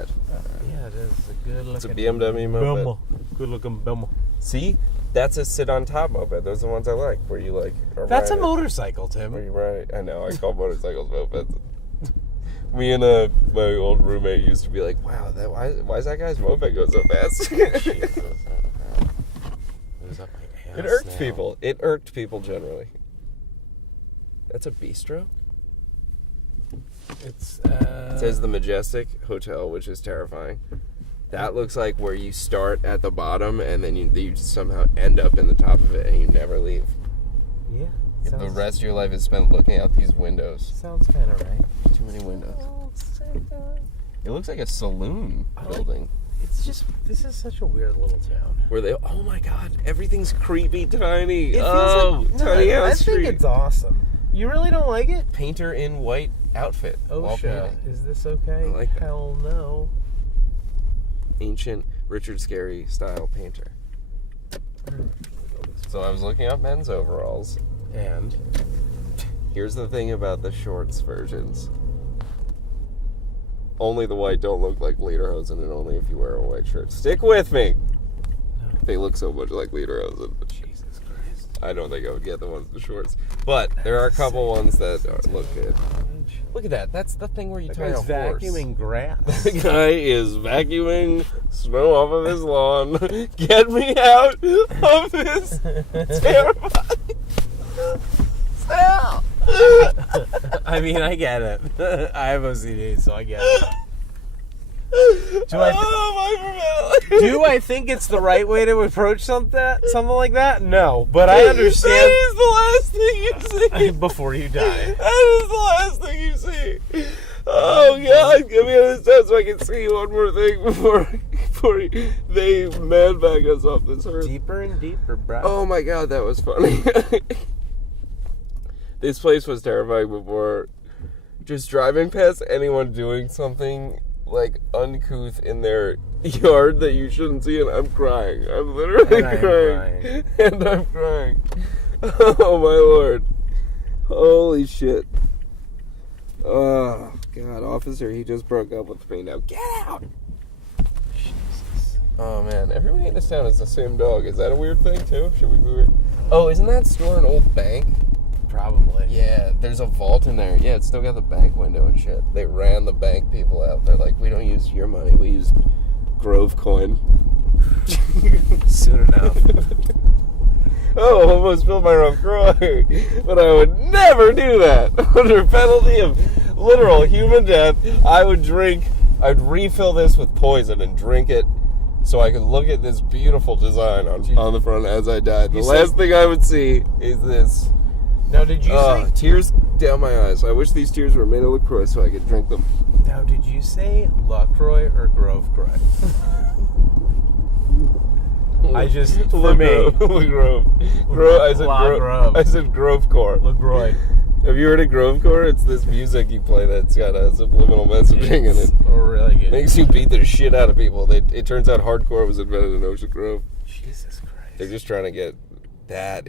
Yeah, it is a good looking. It's a BMW moped. Good looking Bimble. See, that's a sit on top moped. Those are the ones I like, where you like. Are That's a riding. motorcycle, Tim. Where you ride. I know. I call motorcycles mopeds. Me and my old roommate used to be like, "Wow, why is that guy's moped go so fast?" It irked people. It irked people generally. That's a bistro. It says the Majestic Hotel, which is terrifying. That looks like where you start at the bottom and then you somehow end up in the top of it and you never leave. Yeah. The rest of your life is spent looking out these windows. Sounds kind of right. Too many windows. It looks like a saloon building. It's just, this is such a weird little town. Where they, oh my god, everything's creepy tiny. It feels like, Tiny no, House I Street. think it's awesome. You really don't like it? Painter in white outfit. while OSHA, painting. is this okay? I like that. Hell no. Ancient Richard Scarry style painter. So I was looking up men's overalls, and here's the thing about the shorts versions. Only the white don't look like lederhosen, and only if you wear a white shirt. Stick with me! They look so much like lederhosen. Jesus Christ. I don't think I would get the ones with the shorts. But there are a couple ones that look good. Look at that. That's the thing where you tie a Guy's horse. vacuuming grass. The guy is vacuuming snow off of his lawn. Get me out of this terrifying Sal. I mean, I get it. I have OCD, so I get it. Do I think it's the right way to approach something like that? No, but I understand. That is the last thing you see. Before you die. That is the last thing you see. Oh God, get me on this time so I can see one more thing before they man bag us off this earth. Deeper and deeper, bro. Oh my God, that was funny. This place was terrifying before. Just driving past anyone doing something like uncouth in their yard that you shouldn't see, and I'm crying. I'm literally crying. And I'm crying. Oh my lord. Holy shit. Oh god, officer, he just broke up with me. Now get out! Jesus. Oh man, everybody in this town is the same dog. Is that a weird thing too? Should we be weird? Oh, isn't that store an old bank? Probably. Yeah, there's a vault in there. Yeah, it's still got the bank window and shit. They ran the bank people out. They're like, we don't use your money, we use Grove coin. Soon enough. Oh, almost spilled my LaCroix. But I would never do that. Under penalty of literal human death, I'd refill this with poison and drink it so I could look at this beautiful design on the front as I died. The last thing I would see is this. Now, did you say... Tears down my eyes. I wish these tears were made of LaCroix so I could drink them. Now, did you say LaCroix or Grove Croix? I just... For me... LaGrove. I said Grovecore. LaCroix. Have you heard of Grovecore? It's this music you play that's got a subliminal messaging in it. Really good. Makes you beat the shit out of people. It turns out hardcore was invented in Ocean Grove. Jesus Christ. They're just trying to get... That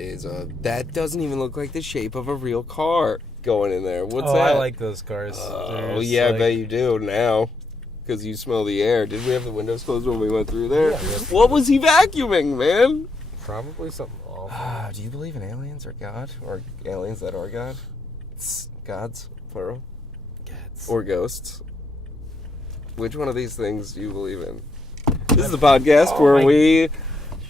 doesn't even look like the shape of a real car going in there. What's that? I like those cars. Oh, yeah, I bet you do now. Because you smell the air. Did we have the windows closed when we went through there? Yeah, what was he vacuuming, man? Probably something awful. Do you believe in aliens or God? Or aliens that are God? Gods, plural? Gods. Or ghosts? Which one of these things do you believe in? This is the podcast where we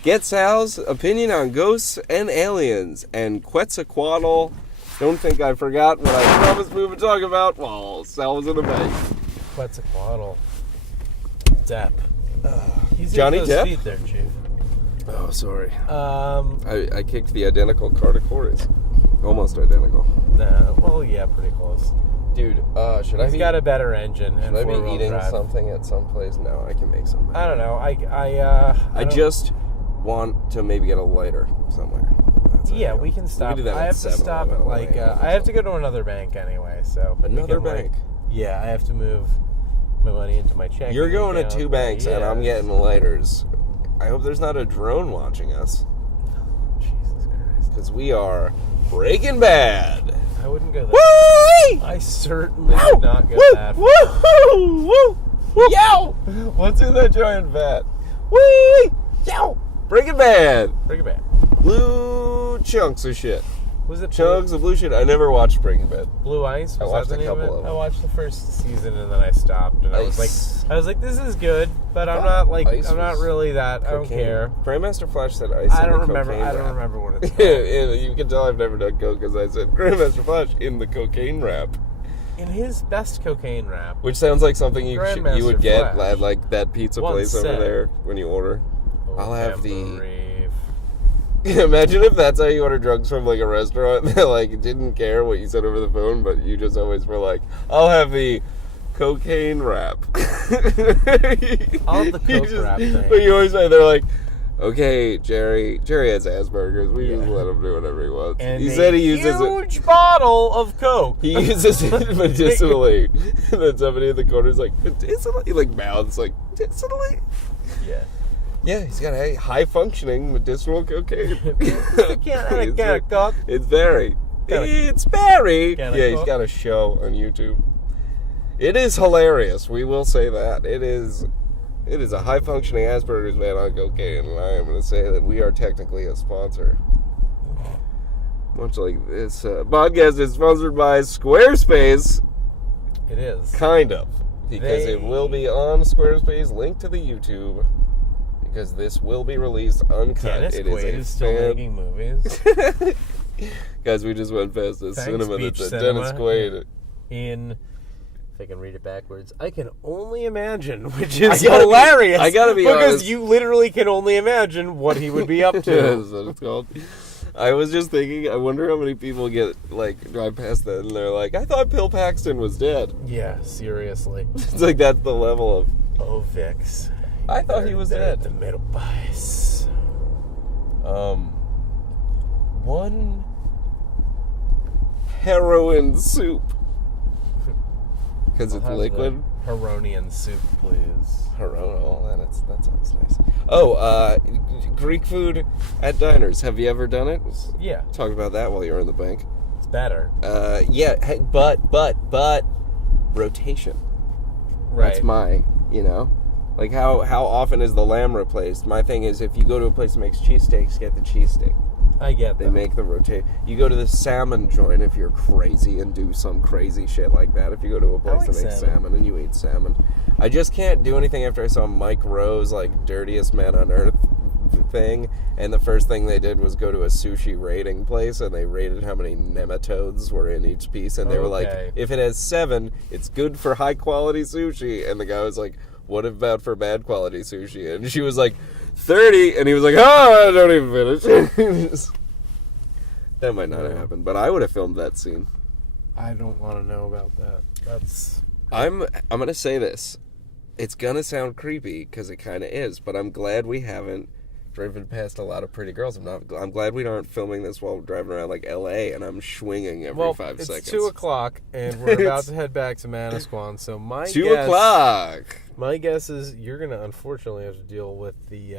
get Sal's opinion on ghosts and aliens. And Quetzalcoatl, don't think I forgot what I promised we would talk about while Sal was in the bank. Quetzalcoatl. Depp. He's Johnny in those Depp? feet there, Chief. Oh, sorry. I kicked the identical Cardicoris. Almost identical. Nah, well, yeah, pretty close. Dude, should I be... He's got a better engine. Should I be eating something at some place? No, I can make something. I don't know. I just want to maybe get a lighter somewhere. Yeah, we can stop. We can do that I have to stop at I have to go to another bank anyway, so... Another bank? Yeah, I have to move my money into my checking. You're going to two banks, and I'm getting lighters. I hope there's not a drone watching us. Jesus Christ. Because we are Breaking Bad. I wouldn't go there. Woo! I certainly would not go that far. Woo! Woo! Woo! Yow! What's in that giant vat? Woo! Yow! Breaking Bad. Breaking Bad. Blue chunks of shit. Was it Chunks of blue shit? I never watched Breaking Bad. Blue Ice? I watched a couple of them. I watched the first season and then I stopped and I was like, this is good, but I'm not really that. I don't care. Grandmaster Flash said ice. I don't remember what it's called. You can tell I've never done coke because I said Grandmaster Flash in the cocaine rap. In his best cocaine rap, which sounds like something you would get Flash at like that pizza place over there when you order. I'll have the. Imagine if that's how you order drugs from like a restaurant that like didn't care what you said over the phone, but you just always were like, I'll have the cocaine wrap. I'll have the coke wrap thing. But you always say, they're like, okay, Jerry has Asperger's. We just let him do whatever he wants. And he said he uses a huge bottle of coke. He uses it medicinally. And then somebody in the corner is like, medicinally? He like mouths like, medicinally? Yeah. Yeah, he's got a high-functioning medicinal cocaine. It's very. Yeah, he's got a show on YouTube. It is hilarious. We will say that. It is a high-functioning Asperger's man on cocaine, and I am going to say that we are technically a sponsor. Much like this podcast is sponsored by Squarespace. It is. Kind of. Because it will be on Squarespace, linked to the YouTube. Because this will be released uncut. Dennis Quaid is still making movies. Guys, we just went past a cinema that said Dennis Quaid. If I can read it backwards, I can only imagine, which is hilarious. I gotta be honest. Because you literally can only imagine what he would be up to. That's what it's called. I was just thinking, I wonder how many people drive past that and they're like, I thought Bill Paxton was dead. Yeah, seriously. It's like that's the level of... Oh, Vix. I thought he was dead. The middle bias. heroin soup. Because it's I'll have liquid. the Heronian soup, please. Oh, that sounds nice. Oh, Greek food at diners. Have you ever done it? Yeah. Talk about that while you're in the bank. It's better. Yeah, hey, but rotation. Right. That's my, like how often is the lamb replaced? My thing is, if you go to a place that makes cheesesteaks, get the cheesesteak. I get that. They make the rotate. You go to the salmon joint if you're crazy and do some crazy shit like that. If you go to a place that makes salmon and you eat salmon. I just can't do anything after I saw Mike Rowe's like dirtiest man on earth thing, and the first thing they did was go to a sushi rating place and they rated how many nematodes were in each piece, and they were like, if it has 7, it's good for high quality sushi. And the guy was like, what about for bad quality sushi? And she was like, 30, and he was like, oh, don't even finish. That might not have happened, but I would have filmed that scene. I don't want to know about that. That's... I'm gonna say this. It's gonna sound creepy, because it kind of is, but I'm glad we haven't driven past a lot of pretty girls. I'm glad we aren't filming this while we're driving around like L.A. and I'm swinging every 5 seconds. It's 2 o'clock, and we're about to head back to Manasquan, so my 2 o'clock! My guess is you're going to unfortunately have to deal with the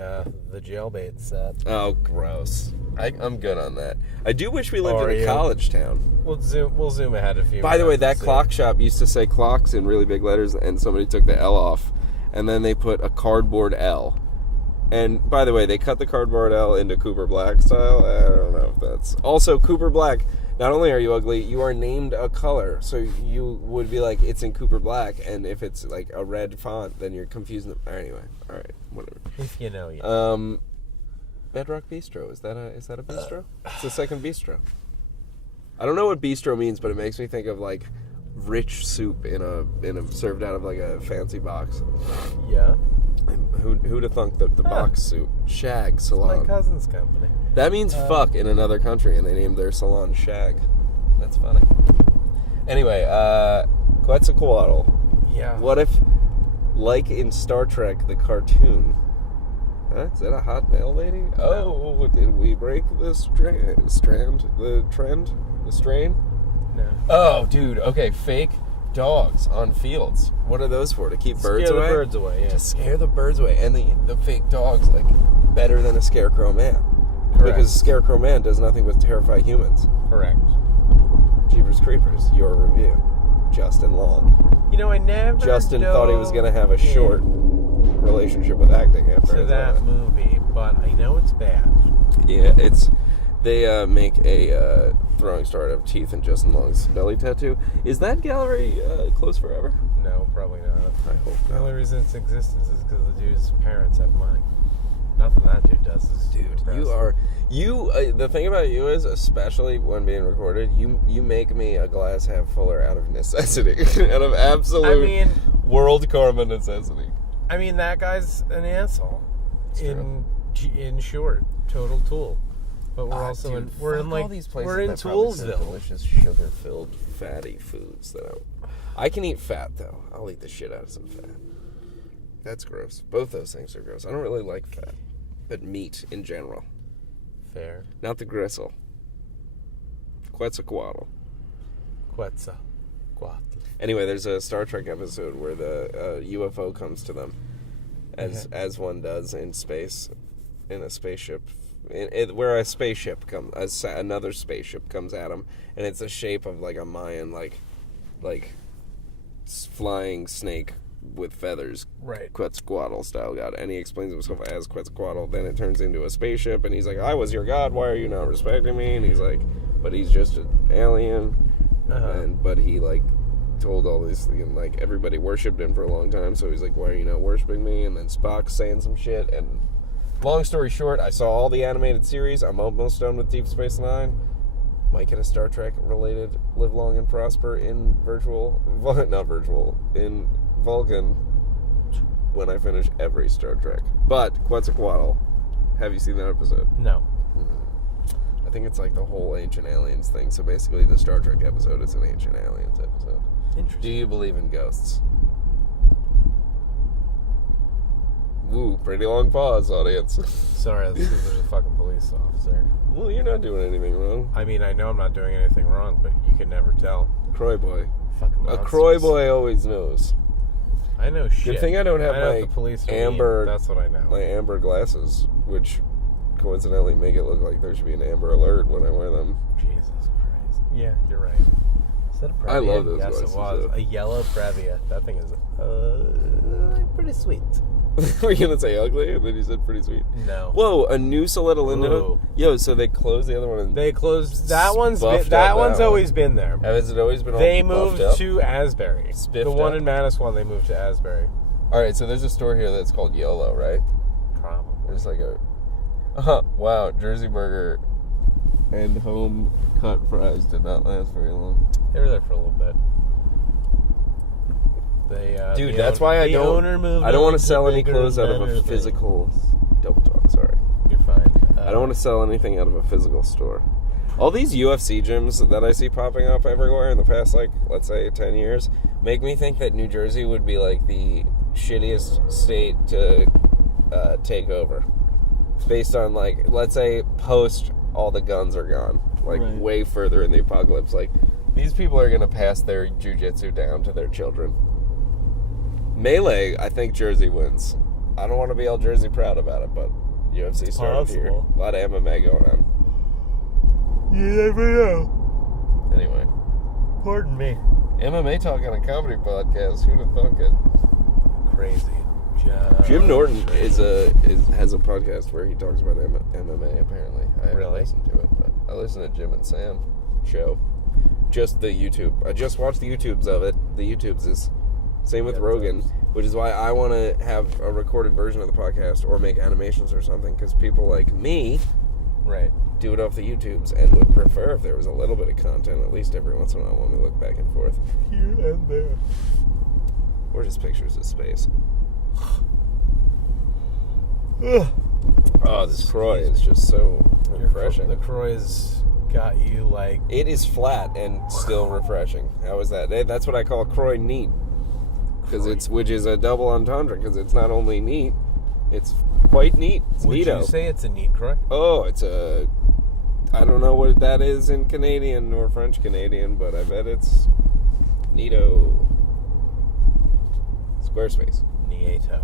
jailbait set. Oh, gross. I'm good on that. I do wish we lived in a college town. We'll zoom ahead a few By the way, that minutes. clock shop used to say clocks in really big letters, and somebody took the L off, and then they put a cardboard L. And, by the way, they cut the cardboard L into Cooper Black style. I don't know if that's... Also, Cooper Black, not only are you ugly, you are named a color. So you would be like, it's in Cooper Black, and if it's like a red font, then you're confusing them. Anyway, all right, whatever. If you know, yeah. Bedrock Bistro, is that a bistro? It's the second bistro. I don't know what bistro means, but it makes me think of like rich soup in a served out of like a fancy box. Yeah. Who'd have thunk that the box suit? Shag Salon. My cousin's company. That means fuck in another country, and they named their salon Shag. That's funny. Anyway, Quetzalcoatl. Yeah. What if, like in Star Trek, the cartoon... Huh? Is that a hot male lady? No. Oh, did we break the strain? No. Oh, dude, okay, fake dogs on fields. What are those for? To keep birds away? Scare the birds away, yeah. To scare the birds away. And the fake dog's like better than a scarecrow man. Correct. Because Scarecrow Man does nothing but terrify humans. Correct. Jeepers Creepers, your review. Justin Long. You know, I never Justin thought he was going to have a short relationship with acting after to that movie, but I know it's bad. Yeah, they make a throwing star out of teeth in Justin Long's belly tattoo. Is that gallery closed forever? No, probably not. I hope The not. only reason it's existence is because the dude's parents have money. Nothing that dude does is Dude, impressive. the thing about you is, especially when being recorded, you make me a glass half fuller out of necessity. Out of absolute world karma necessity. I mean, that guy's an asshole. It's In short, total tool. But we're also dude, we're in fuck like all these places we're in that probably serve Toolsville. delicious sugar-filled fatty foods that I can eat fat though. I'll eat the shit out of some fat. That's gross. Both those things are gross. I don't really like fat, but meat in general. Fair. Not the gristle. Quetzalcoatl. Quetzalcoatl. Anyway, there's a Star Trek episode where the UFO comes to them, as one does in space, in a spaceship, where a spaceship another spaceship comes at them, and it's the shape of like a Mayan like flying snake with feathers, Right. Quetzalcoatl style god, and he explains himself as Quetzalcoatl. Then it turns into a spaceship, and he's like, "I was your god. Why are you not respecting me?" And he's like, "But he's just an alien." But he like told all these, like, everybody worshipped him for a long time, so he's like, "Why are you not worshiping me?" And then Spock's saying some shit, and long story short, I saw all the animated series. I'm almost done with Deep Space Nine. Might get a Star Trek related Live Long and Prosper in in Vulcan when I finish every Star Trek. But Quetzalcoatl, have you seen that episode? No. I think it's like the whole Ancient Aliens thing. So basically the Star Trek episode is an Ancient Aliens episode. Interesting. Do you believe in ghosts? Ooh, pretty long pause, audience. Sorry, this is a fucking police officer. Well, you're not doing anything wrong. I mean, I know I'm not doing anything wrong, but you can never tell. Croy boy. Fucking A monsters. Croy boy always knows. I know shit. Good thing I don't have I know my the police are amber. mean. That's what I know. My amber glasses, which coincidentally make it look like there should be an amber alert when I wear them. Jesus Christ. Yeah, you're right. Is that a Previa? I love those Yes, glasses, it was. though. A yellow Previa. That thing is pretty sweet. Were you gonna say ugly, and then you said pretty sweet? No. Whoa, a new Soletta Lindo. Ooh. Yo, so they closed the other one. And They closed. That one's Buffed been, up that one's that always been there. has it always been all They buffed moved up? to Asbury. Spiffed The one up? in Manasquan, they moved to Asbury. All right, so there's a store here that's called YOLO, right? Probably. There's like a. Wow, Jersey Burger and home cut fries did not last very long. They were there for a little bit. They, Dude, the that's own- why I the don't. owner moved I don't want on to sell any bigger, clothes out of better a physical. things. Double talk, sorry. You're fine. I don't want to sell anything out of a physical store. All these UFC gyms that I see popping up everywhere in the past, like, let's say 10 years, make me think that New Jersey would be like the shittiest state to take over. Based on, like, let's say post all the guns are gone, like Right. way further in the apocalypse. Like, these people are going to pass their jujitsu down to their children. Melee, I think Jersey wins. I don't want to be all Jersey proud about it, but UFC started here. Possible. A lot of MMA going on. You never know. Anyway, Pardon me. MMA talk on a comedy podcast. Who'd have thunk it? Crazy. Jim Norton has a podcast where he talks about MMA. Apparently, I haven't Really? listened to it, but I listen to Jim and Sam show. Just the YouTube. I just watched the YouTubes of it. The YouTubes is same with Yeah, Rogan, those. which is why I want to have a recorded version of the podcast or make animations or something. Because people like me Right. do it off the YouTubes and would prefer if there was a little bit of content at least every once in a while when we look back and forth. Here and there. Or just pictures of space. Oh, this Croy is just so refreshing. The Croy's got you like. It is flat and still refreshing. How is that? That's what I call Croy neat. Which is a double entendre, because it's not only neat, it's quite neat. It's Would neato. you say it's a neat Croy? Oh, it's a... I don't know what that is in Canadian or French Canadian, but I bet it's neato. Squarespace. Nieto.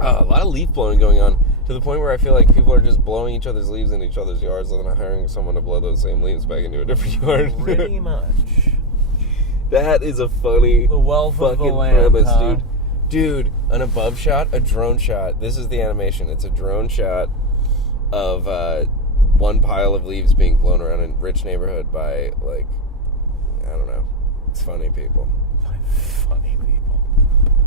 A lot of leaf blowing going on, to the point where I feel like people are just blowing each other's leaves in each other's yards and then hiring someone to blow those same leaves back into a different yard. Pretty much. That is a funny The wealth of the fucking land, premise, huh? dude. An above shot, a drone shot. This is the animation. It's a drone shot of one pile of leaves being blown around in a rich neighborhood by, like, I don't know, funny people. Funny people.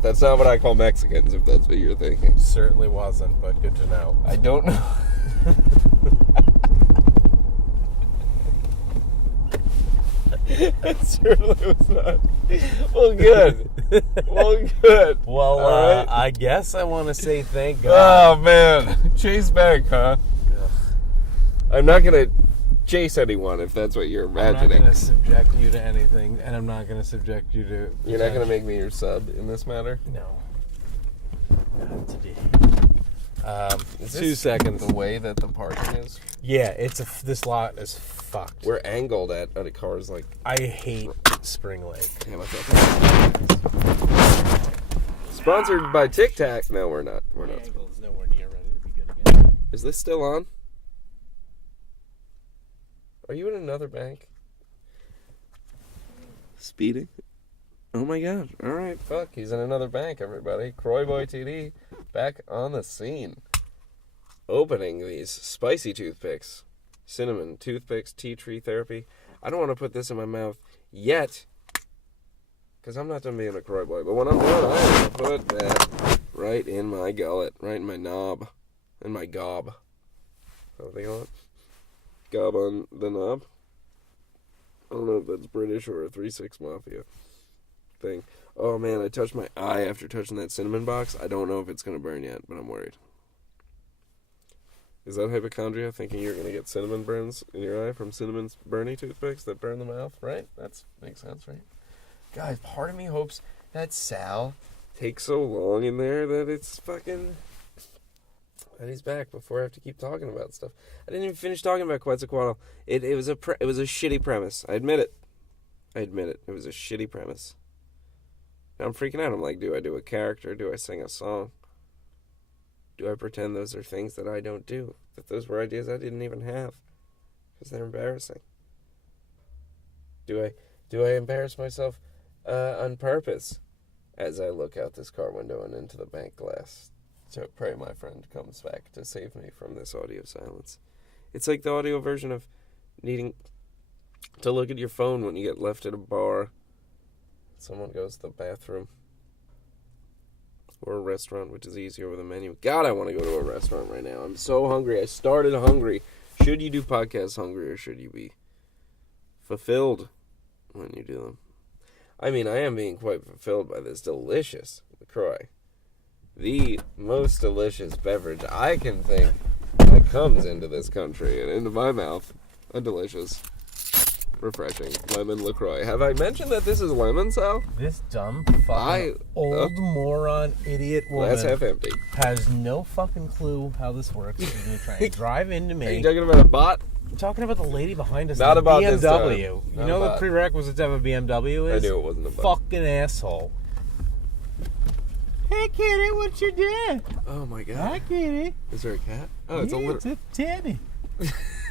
That's not what I call Mexicans, if that's what you're thinking. Certainly wasn't, but good to know. I don't know. It certainly was not. Well, good. Well, good. Well, All right. I guess I want to say thank God. Oh, man. Chase back, huh? Ugh. I'm not going to chase anyone, if that's what you're I'm not imagining. going to subject you to anything, and I'm not going to subject you to... You're not going to make me your sub in this matter? No. Not today. Is 2 this seconds. The way that the parking is? Yeah, this lot is fucked. We're angled at a car's like... I hate Spring Lake. Damn, I thought Sponsored by Tic Tac. No, we're not. We're not. Angle's nowhere near ready to be good again. Is this still on? Are you in another bank? Speeding? Oh my god. Alright, fuck. He's in another bank, everybody. Croy Boy TD back on the scene. Opening these spicy toothpicks. Cinnamon toothpicks, tea tree therapy. I don't want to put this in my mouth yet, because I'm not done being a Croy Boy. But when I'm done, I'm going to put that right in my gullet, right in my knob, in my gob. Is that what they call it? Gob on the knob. I don't know if that's British or a 3-6 Mafia thing. Oh man, I touched my eye after touching that cinnamon box. I don't know if it's going to burn yet, but I'm worried. Is that hypochondria, thinking you're going to get cinnamon burns in your eye from cinnamon burny toothpicks that burn the mouth, right? That makes sense, right? Guys, part of me hopes that Sal takes so long in there that it's fucking... And he's back before I have to keep talking about stuff. I didn't even finish talking about Quetzalcoatl. It was a shitty premise. I admit it. It was a shitty premise. Now I'm freaking out. I'm like, do I do a character? Do I sing a song? Do I pretend those are things that I don't do? That those were ideas I didn't even have? Because they're embarrassing. Do I embarrass myself on purpose as I look out this car window and into the bank glass? So pray my friend comes back to save me from this audio silence. It's like the audio version of needing to look at your phone when you get left at a bar. Someone goes to the bathroom. Or a restaurant, which is easier with a menu. God, I want to go to a restaurant right now. I'm so hungry. I started hungry. Should you do podcasts hungry, or should you be fulfilled when you do them? I mean, I am being quite fulfilled by this delicious LaCroix. The most delicious beverage I can think that comes into this country and into my mouth. A delicious, refreshing lemon LaCroix. Have I mentioned that this is lemon, Sal? This dumb fucking old moron idiot woman Glass half empty. has no fucking clue how this works. She's gonna try and drive into me. Are you talking about a bot? I'm talking about the lady behind us. Not in the about BMW. this time. You Not know about. the prerequisite to have a BMW is? I knew it wasn't a bot. Fucking asshole. Hey kitty, what you doing? Oh my god. Hi kitty. Is there a cat? Oh, it's It's a tabby.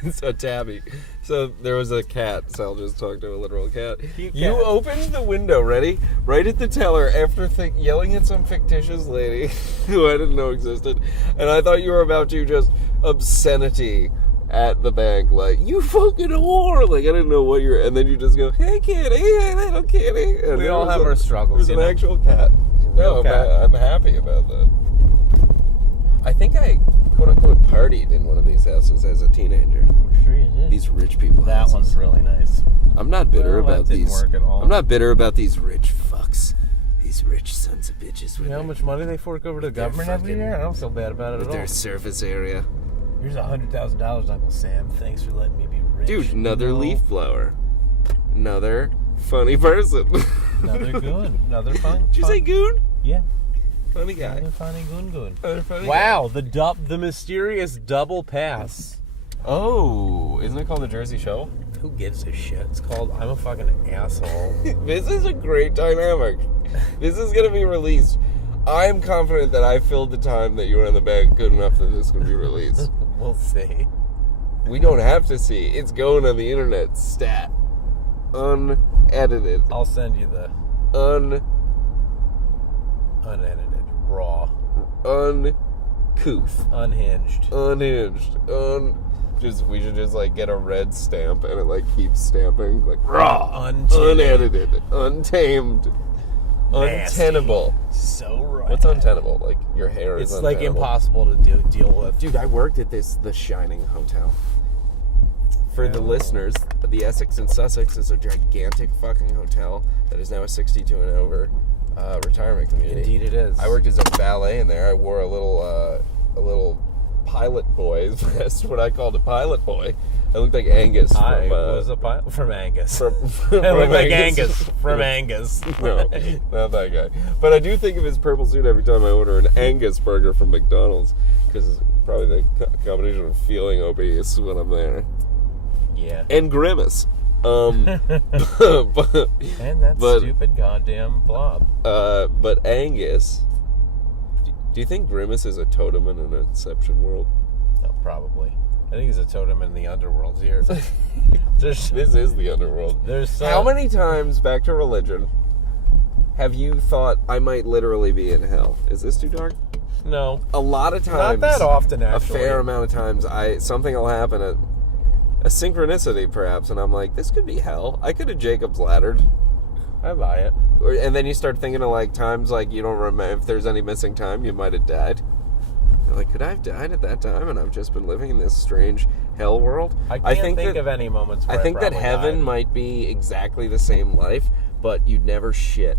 It's a tabby. So there was a cat. Sal just talked to a literal cat. Cute You cat. opened the window, ready? Right at the teller after yelling at some fictitious lady who I didn't know existed. And I thought you were about to just obscenity at the bank. Like, you fucking whore. Like, I didn't know what you're... And then you just go, hey kitty, hey little kitty. And We there all was have our struggles, There's you an know? actual cat. Real No, cat. I'm happy about that. I think I, quote-unquote, partied in one of these houses as a teenager. I'm sure you did. These rich people That houses. one's really nice. I'm not bitter Well, that about didn't these. work at all. I'm not bitter about these rich fucks. These rich sons of bitches You with know how their, much money they fork over to the their government every fucking- year? I don't feel bad about it with at all. their surface area. Here's $100,000, Uncle Sam. Thanks for letting me be rich. Dude, another You know? leaf blower. Another funny person. Another goon. Another fun. Did you say goon? Yeah. Funny guy. Another funny goon. Another funny Wow, the mysterious double pass. guy. Oh, isn't it called the Jersey Show? Who gives a shit? It's called I'm a fucking asshole. This is a great dynamic. This is going to be released. I'm confident that I filled the time that you were in the bank good enough that this can be released. We'll see. We don't have to see. It's going on the internet. Stat. Unedited. I'll send you the unedited, raw, uncouth. unhinged. Unhinged. We should just like get a red stamp and it like keeps stamping. Like raw. Untamed. Unedited. Untamed. Nasty. Untenable. So right. What's untenable? Like your hair is It's like untenable. impossible to deal with. Dude, I worked at the Shining Hotel. For the listeners, the Essex and Sussex is a gigantic fucking hotel that is now a 62 and over retirement community. Indeed it is. I worked as a valet in there. I wore a little pilot boy vest, what I called a pilot boy. I looked like Angus from... I was a pilot from Angus. from I look like Angus from Angus. No, not that guy. But I do think of his purple suit every time I order an Angus burger from McDonald's, because it's probably the combination of feeling obese when I'm there. Yeah. And grimace. And that but- stupid goddamn blob. but Angus, do you think grimace is a totem in an Inception world? No, probably. I think he's a totem in the underworld here. This is the underworld. There's How many times, back to religion, have you thought I might literally be in hell? Is this too dark? No. A lot of times. Not that often, actually. A fair amount of times, something will happen, a synchronicity perhaps, and I'm like, this could be hell. I could have Jacob's laddered. I buy it. And then you start thinking of like times like you don't remember, if there's any missing time, you might have died. You're like, could I have died at that time and I've just been living in this strange hell world? I can't think of any moments where I think that probably heaven died. might be exactly the same life, but you'd never shit.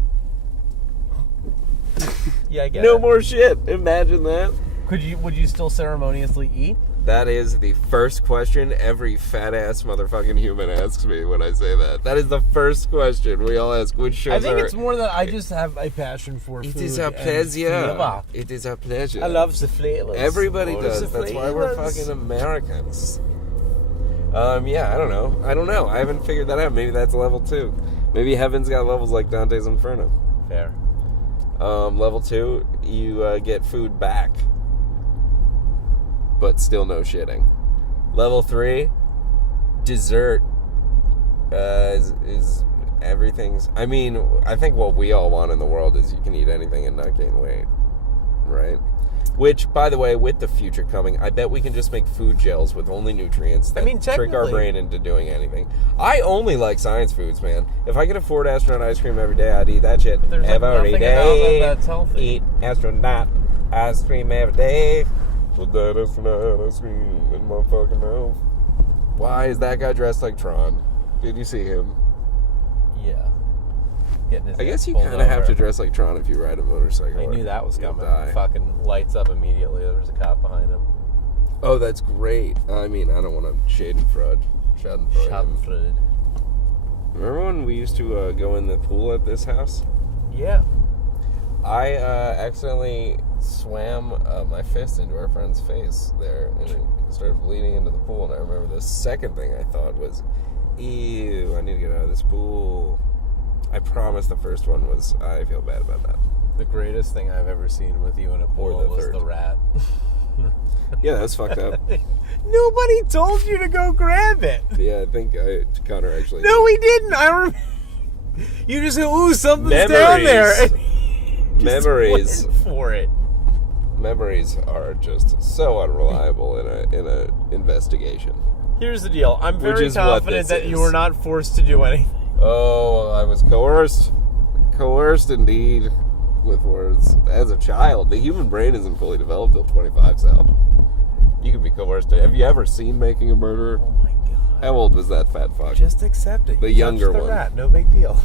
Yeah, I get No it. more shit. Imagine that. Would you still ceremoniously eat? That is the first question every fat-ass motherfucking human asks me when I say that. That is the first question we all ask. Which shows I think it's more that I just have a passion for food. It is a and pleasure. flavor. It is a pleasure. I love the flavors. Everybody Oh, does. the That's why we're flavors. fucking Americans. Yeah, I don't know. I haven't figured that out. Maybe that's level 2. Maybe heaven's got levels like Dante's Inferno. Fair. Level 2, you get food back, but still no shitting. Level 3, dessert is everything's... I mean, I think what we all want in the world is you can eat anything and not gain weight, right? Which, by the way, with the future coming, I bet we can just make food gels with only nutrients that trick our technically- brain into doing anything. I only like science foods, man. If I could afford astronaut ice cream every day, I'd eat that shit There's every nothing day. about that that's healthy. Eat astronaut ice cream every day. With that astronaut ice cream in my fucking mouth. Why is that guy dressed like Tron? Did you see him? Yeah. Getting his I guess ass you pulled kind of have over. to dress like Tron if you ride a motorcycle. I knew that was You'll coming. die. Fucking lights up immediately. There was a cop behind him. Oh, that's great. I mean, I don't want to Schadenfreude. Schadenfreude. Remember when we used to go in the pool at this house? Yeah. I accidentally swam my fist into our friend's face there, and it started bleeding into the pool. And I remember the second thing I thought was, ew, I need to get out of this pool. I promise the first one was, I feel bad about that. The greatest thing I've ever seen with you in a pool the was third. the rat. Yeah, that's fucked up. Nobody told you to go grab it. Yeah, I think Connor actually... No, he didn't. I remember. You just said, "Ooh, something's down there." Memories. Went for it. Memories are just so unreliable in a investigation. Here's the deal. I'm Which very is what confident this that you is. were not forced to do anything. Oh, I was coerced. Coerced indeed with words. As a child, the human brain isn't fully developed till 25, Sal. You can be coerced. Have you ever seen Making a Murderer? Oh my god. How old was that fat fuck? Just accept it. The You younger touched the one. rat. No big deal.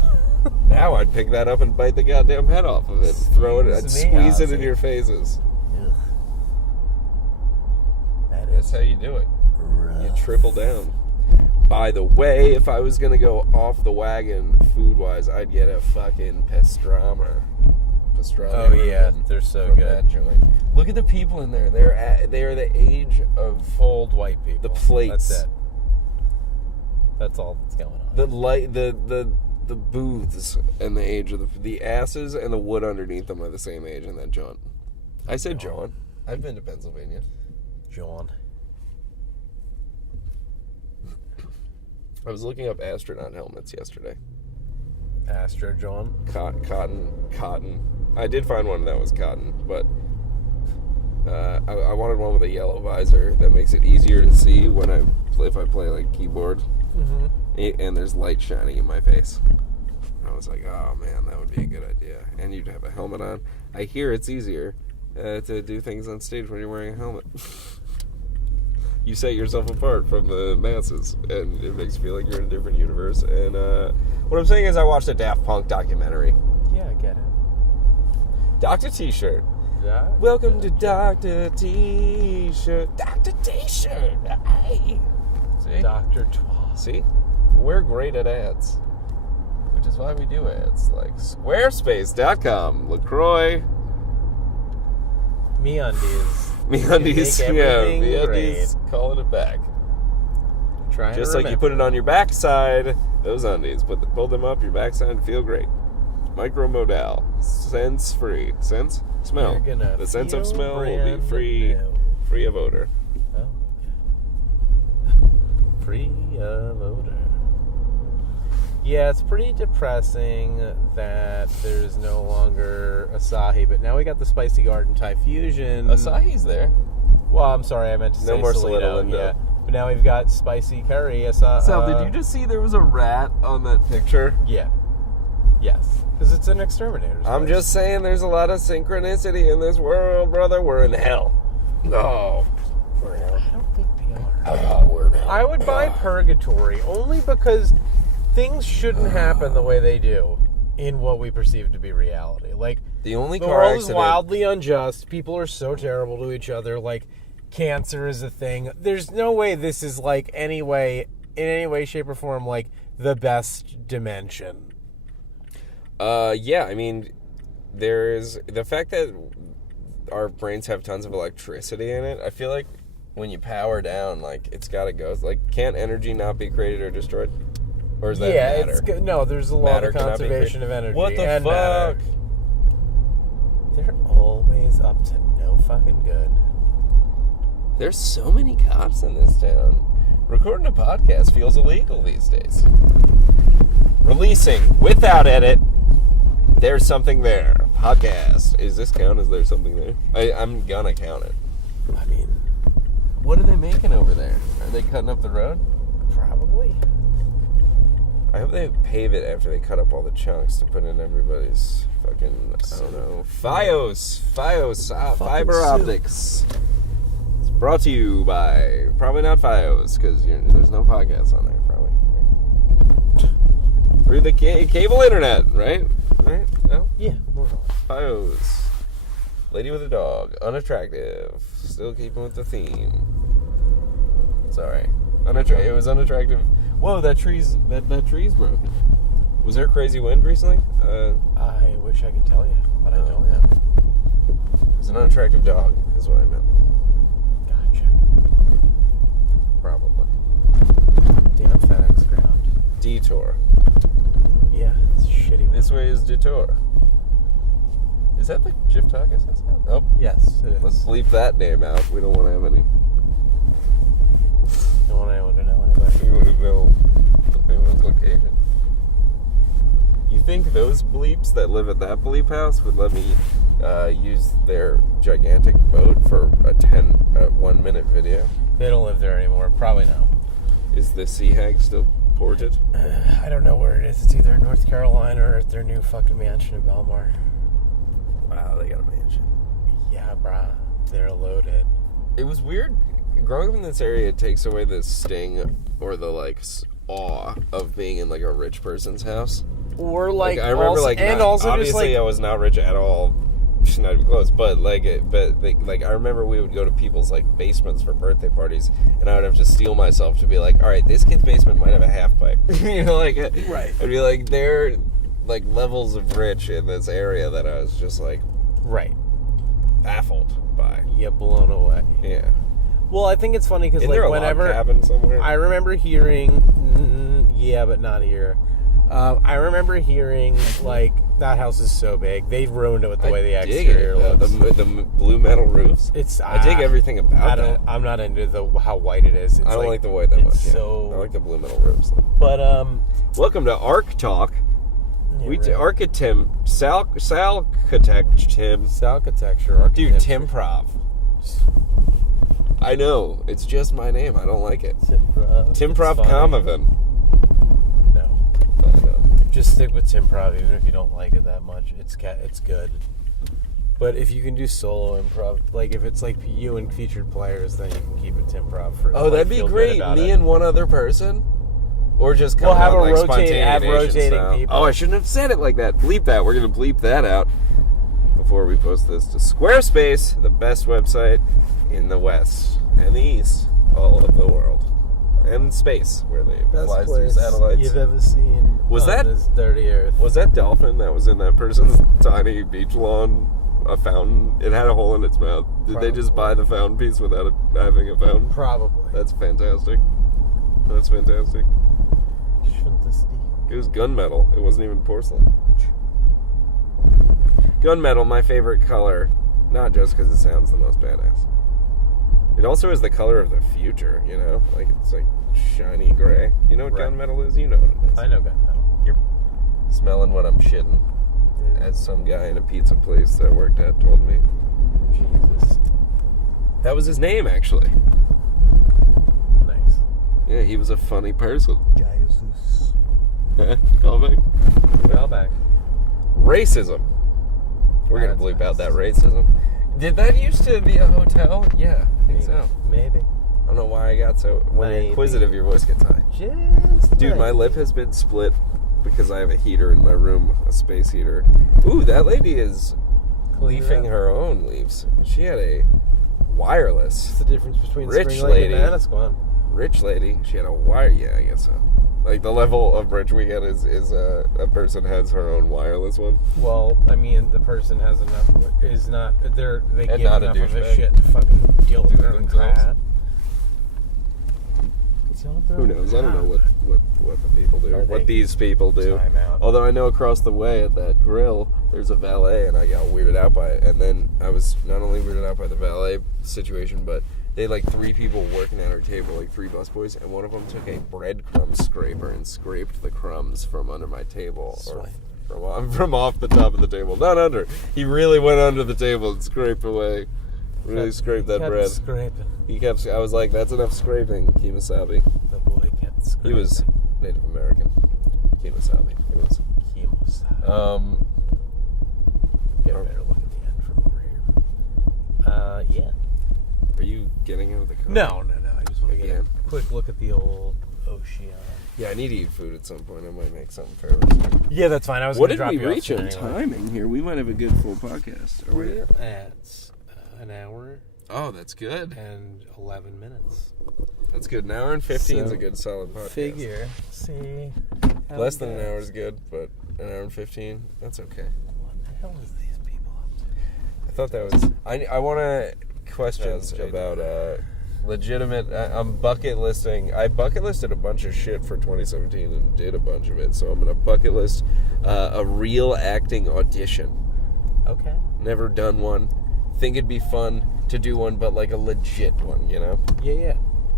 Now I'd pick that up and bite the goddamn head off of it. Throw it, I'd Excuse me, squeeze it in Ozzy. your faces. Ugh. That That's is how you do it. rough. You triple down. By the way, if I was gonna go off the wagon food-wise, I'd get a fucking pastrama. Oh yeah, they're so from good. that joint. Look at the people in there. They are the age of Old white people. the plates. That's it. That's all that's going on. The light, the booths, and the age of the asses and the wood underneath them are the same age in that jaunt. I said John. I've been to Pennsylvania. John. I was looking up astronaut helmets yesterday. Astro John. Cotton. I did find one that was cotton, but I wanted one with a yellow visor that makes it easier to see when if I play like keyboard, and there's light shining in my face. I was like, oh man, that would be a good idea. And you'd have a helmet on. I hear it's easier to do things on stage when you're wearing a helmet. You set yourself apart from the masses, and it makes you feel like you're in a different universe. And what I'm saying is, I watched a Daft Punk documentary. Yeah, I get it. Dr. T-shirt. Yeah. Welcome to Dr. T-shirt. Dr. T-shirt. Hey. See? Dr. Twa. See? We're great at ads. Which is why we do ads. Like Squarespace.com. LaCroix. MeUndies. MeUndies. Make Yeah, everything MeUndies. Calling it back. Trying Just to like you remember. put it on your backside, those undies. Pull them up your backside and feel great. Micromodal. Sense free. Sense? Smell. You're gonna The sense of feel smell will be brand free. new. Free of odor. Oh, free of odor. Yeah, it's pretty depressing that there's no longer Asahi, but now we got the Spicy Garden Thai Fusion. Asahi's there. Well, I'm sorry, I meant to No say more Solito. Solito Lindo. Yeah, but now we've got Spicy Curry. Sal, Did you just see there was a rat on that picture? Yeah. Yes. Because it's an exterminator's I'm place. just saying there's a lot of synchronicity in this world, brother. We're in hell. No. We're in hell. I don't think we are. Oh, we're in hell. I would buy Purgatory only because things shouldn't happen the way they do in what we perceive to be reality. Like, The only the car world is accident. wildly unjust. People are so terrible to each other. Like, cancer is a thing. There's no way this is like in any way, shape, or form like the best dimension. Yeah, I mean, there's the fact that our brains have tons of electricity in it. I feel like when you power down, like, it's gotta go. Like, can't energy not be created or destroyed? Or is that matter? It's good. No, there's a law Matter of cannot be conservation of created. energy. What the and fuck? matter. They're always up to no fucking good. There's so many cops in this town. Recording a podcast feels illegal these days. Releasing without edit. There's something there. Podcast. Is this count as there's something there? I'm gonna count it. I mean, What are they making over there? Are they cutting up the road? probably. I hope they pave it after they cut up all the chunks to put in everybody's fucking, I don't know, fiber soup. optics. It's brought to you by, probably not Fios, because there's no podcasts on there, probably. Through the cable internet, right? Right? No? Yeah, more or less. Fios. Lady with a dog. Unattractive. Still keeping with the theme. Sorry. It was unattractive. Whoa, that tree's broken. Was there a crazy wind recently? I wish I could tell you, but I don't. Yeah. It was an unattractive dog, is what I meant. Gotcha. Probably. Damn FedEx ground. Detour. Yeah, it's a shitty one. This way is detour. Is that the Jif Takas? Oh. Yes, it is. Let's bleep that name out. We don't want to have any. Don't want anyone to know anybody. We wouldn't know anyone's location. You think those bleeps that live at that bleep house would let me use their gigantic boat for a 1 minute video? They don't live there anymore. Probably no. Is the Sea Hag still ported? I don't know where it is. It's either in North Carolina or at their new fucking mansion in Belmar. Wow, they got a mansion. Yeah, brah. They're loaded. It was weird. Growing up in this area, it takes away the sting or the, like, awe of being in, like, a rich person's house. Or like, I remember, also, like, and not, also obviously just like, I was not rich at all. Not even close, but like I remember we would go to people's like basements for birthday parties, and I would have to steel myself to be like, all right, this kid's basement might have a half pipe, you know, like right. I'd be like, there, like levels of rich in this area that I was just like, right, baffled by. Yeah, blown away. Yeah. Well, I think it's funny because Isn't like there a whenever log cabin somewhere? I remember hearing, yeah, but not here. I remember hearing like that house is so big. They've ruined it with the way the exterior looks. The blue metal roofs. I dig everything about that. I'm not into how white it is. It's I don't like the white that much. So I like the blue metal roofs. But welcome to Arc Talk. Yeah, Architect Tim. Salcatecture. Dude, Timprov. I know. It's just my name. I don't like it. Timprov Kamavan. No. Just stick with Timprov, even if you don't like it that much. It's good. But if you can do solo improv, like if it's like you and featured players, then you can keep it Timprov. Oh, that'd be great. Me and one other person, or just come have on, a like rotating style. people. Oh, I shouldn't have said it like that. Bleep that. We're gonna bleep that out before we post this to Squarespace, the best website in the West and the East, all of the world. And space, where they flies through satellites. You've ever seen Was on that this dirty earth? Was that dolphin that was in that person's tiny beach lawn a fountain? It had a hole in its mouth. Did they just buy the fountain piece without having a fountain? Probably. That's fantastic. That's fantastic. It was gunmetal. It wasn't even porcelain. Gunmetal, my favorite color. Not just because it sounds the most badass. It also is the color of the future, you know? Like, it's like shiny gray. You know what gunmetal is? You know what it is. I know gunmetal. You're smelling what I'm shitting. As some guy in a pizza place that I worked at told me. Jesus. That was his name, actually. Nice. Yeah, he was a funny person. Jesus. Call back. Call back. Racism. We're going to bleep out that racism. Did that used to be a hotel? Yeah, I think so. Maybe. I don't know why I got so... When you're inquisitive, your voice gets high. Dude, my lip has been split because I have a heater in my room, a space heater. Ooh, that lady is leafing her own leaves. She had a wireless. What's the difference between Rich Spring Lake lady. and Manasquan? Rich lady, she had a wire. Yeah, I guess so. Like the level of rich we get is a person has her own wireless one. Well, I mean, the person has enough. Is not. They And give not a enough of a douchebag. shit to fucking deal with Do their it own themselves. crap. Who knows? I don't know what the people do. Are What they- these people do. Time out. Although I know across the way at that grill, there's a valet, and I got weirded out by it. And then I was not only weirded out by the valet situation, but they had like 3 people working at our table, like 3 busboys, and one of them took a breadcrumb scraper and scraped the crumbs from under my table. Or from off the top of the table. Not under. He really went under the table and scraped away. Really scraped that kept bread. Scraping. He kept. I was like, "That's enough scraping, Kemosabe." The boy kept scraping. He was Native American. Kemosabe. He was. Kemosabe. Get a better look at the end from over here. Yeah. Are you getting out of the car? No. I just want to get Again? a quick look at the old ocean. Yeah, I need to eat food at some point. I might make something fairly. Yeah, that's fine. I was. What gonna did drop we you off reach soon on anyway. timing here? We might have a good full podcast. Are we? We're at an hour Oh, that's good. and 11 minutes. That's good. An hour and 15 is So, a good solid podcast. Figure. See. how Less it than an goes. hour is good, but an hour and 15, that's okay. What the hell is these people up to? I thought that was. I want to questions Yeah, about legitimate. I'm bucket listing. I bucket listed a bunch of shit for 2017 and did a bunch of it. So I'm gonna bucket list a real acting audition. Okay. Never done one. Think it'd be fun to do one, but like a legit one, you know. Yeah.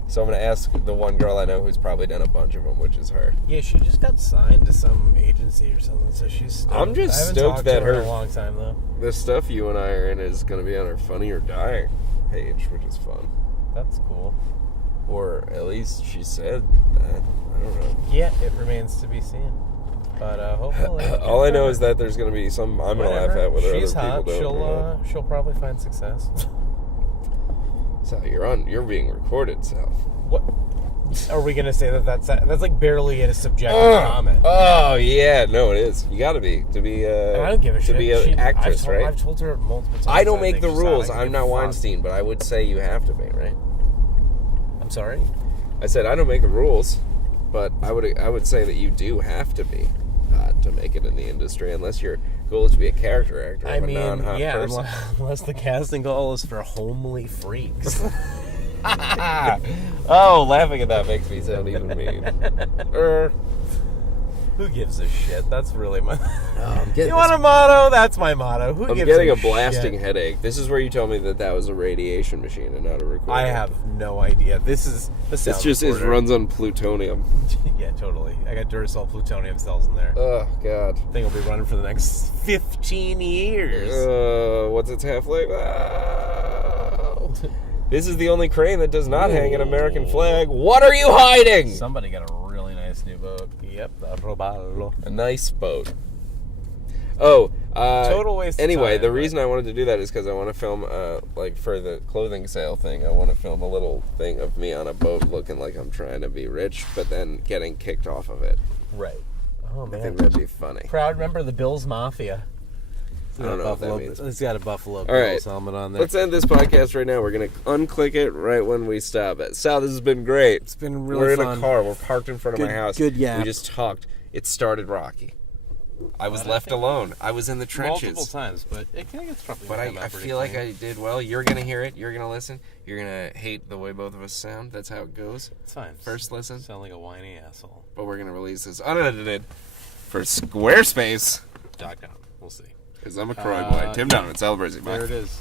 So I'm gonna ask the one girl I know who's probably done a bunch of them, which is her. Yeah, she just got signed to some agency or something, so she's stoked. I'm just I haven't stoked talked that to her in her- a long time, though. The stuff you and I are in is gonna be on her Funny or Die page, which is fun. That's cool. Or at least she said that. I don't know. Yeah, it remains to be seen. But hopefully. All I know is that there's gonna be some I'm gonna laugh at whether She's other hot. people don't. She'll probably find success. Sal, you're being recorded, Sal. What? Are we gonna say that's like barely a subjective comment? Oh yeah, no, it is. You got to be I don't give a to shit. be an actress, right? I've told her multiple times. I don't make think the she's hot. rules. I don't I'm give not a fuck. Weinstein, but I would say you have to be, right? I'm sorry. I said I don't make the rules, but I would say that you do have to be hot to make it in the industry, unless your goal is to be a character actor I of a mean, non-hot yeah, person. unless the casting call is for homely freaks. Oh, laughing at that makes me sound even mean. Who gives a shit? That's really my. I'm getting You want a motto? That's my motto. Who I'm gives getting a a blasting shit? headache. This is where you told me that was a radiation machine and not a recorder. I have no idea. This is the sound It's just it recorder. runs on plutonium. Yeah, totally. I got Duracell plutonium cells in there. Oh God. Thing will be running for the next 15 years. What's its half-life? Oh. This is the only crane that does not hang an American flag. What are you hiding? Somebody got a really nice new boat. Yep, the Roballo. A nice boat. Oh, Total waste of Anyway, time, the but- reason I wanted to do that is because I want to film, like for the clothing sale thing, I want to film a little thing of me on a boat looking like I'm trying to be rich, but then getting kicked off of it. Right. Oh, I man. think that'd be funny. Proud member of the Bills Mafia. I don't know what that means. It's got a Buffalo All Bills right, helmet on there. let's end this podcast right now. We're gonna unclick it right when we stop it. Sal, this has been great. It's been really We're fun. in a car. We're parked in front of my Good- house. good yap. We just talked. It started rocky. I was left alone. I was in the trenches. Multiple times, but it kind of gets probably. But I feel like I did well. You're going to hear it. You're going to listen. You're going to hate the way both of us sound. That's how it goes. It's fine. First listen. Sound like a whiny asshole. But we're going to release this unedited for Squarespace. .com. We'll see. Because I'm a Croy boy. Tim Donovan, Sal Librizzi. Bye. There it is.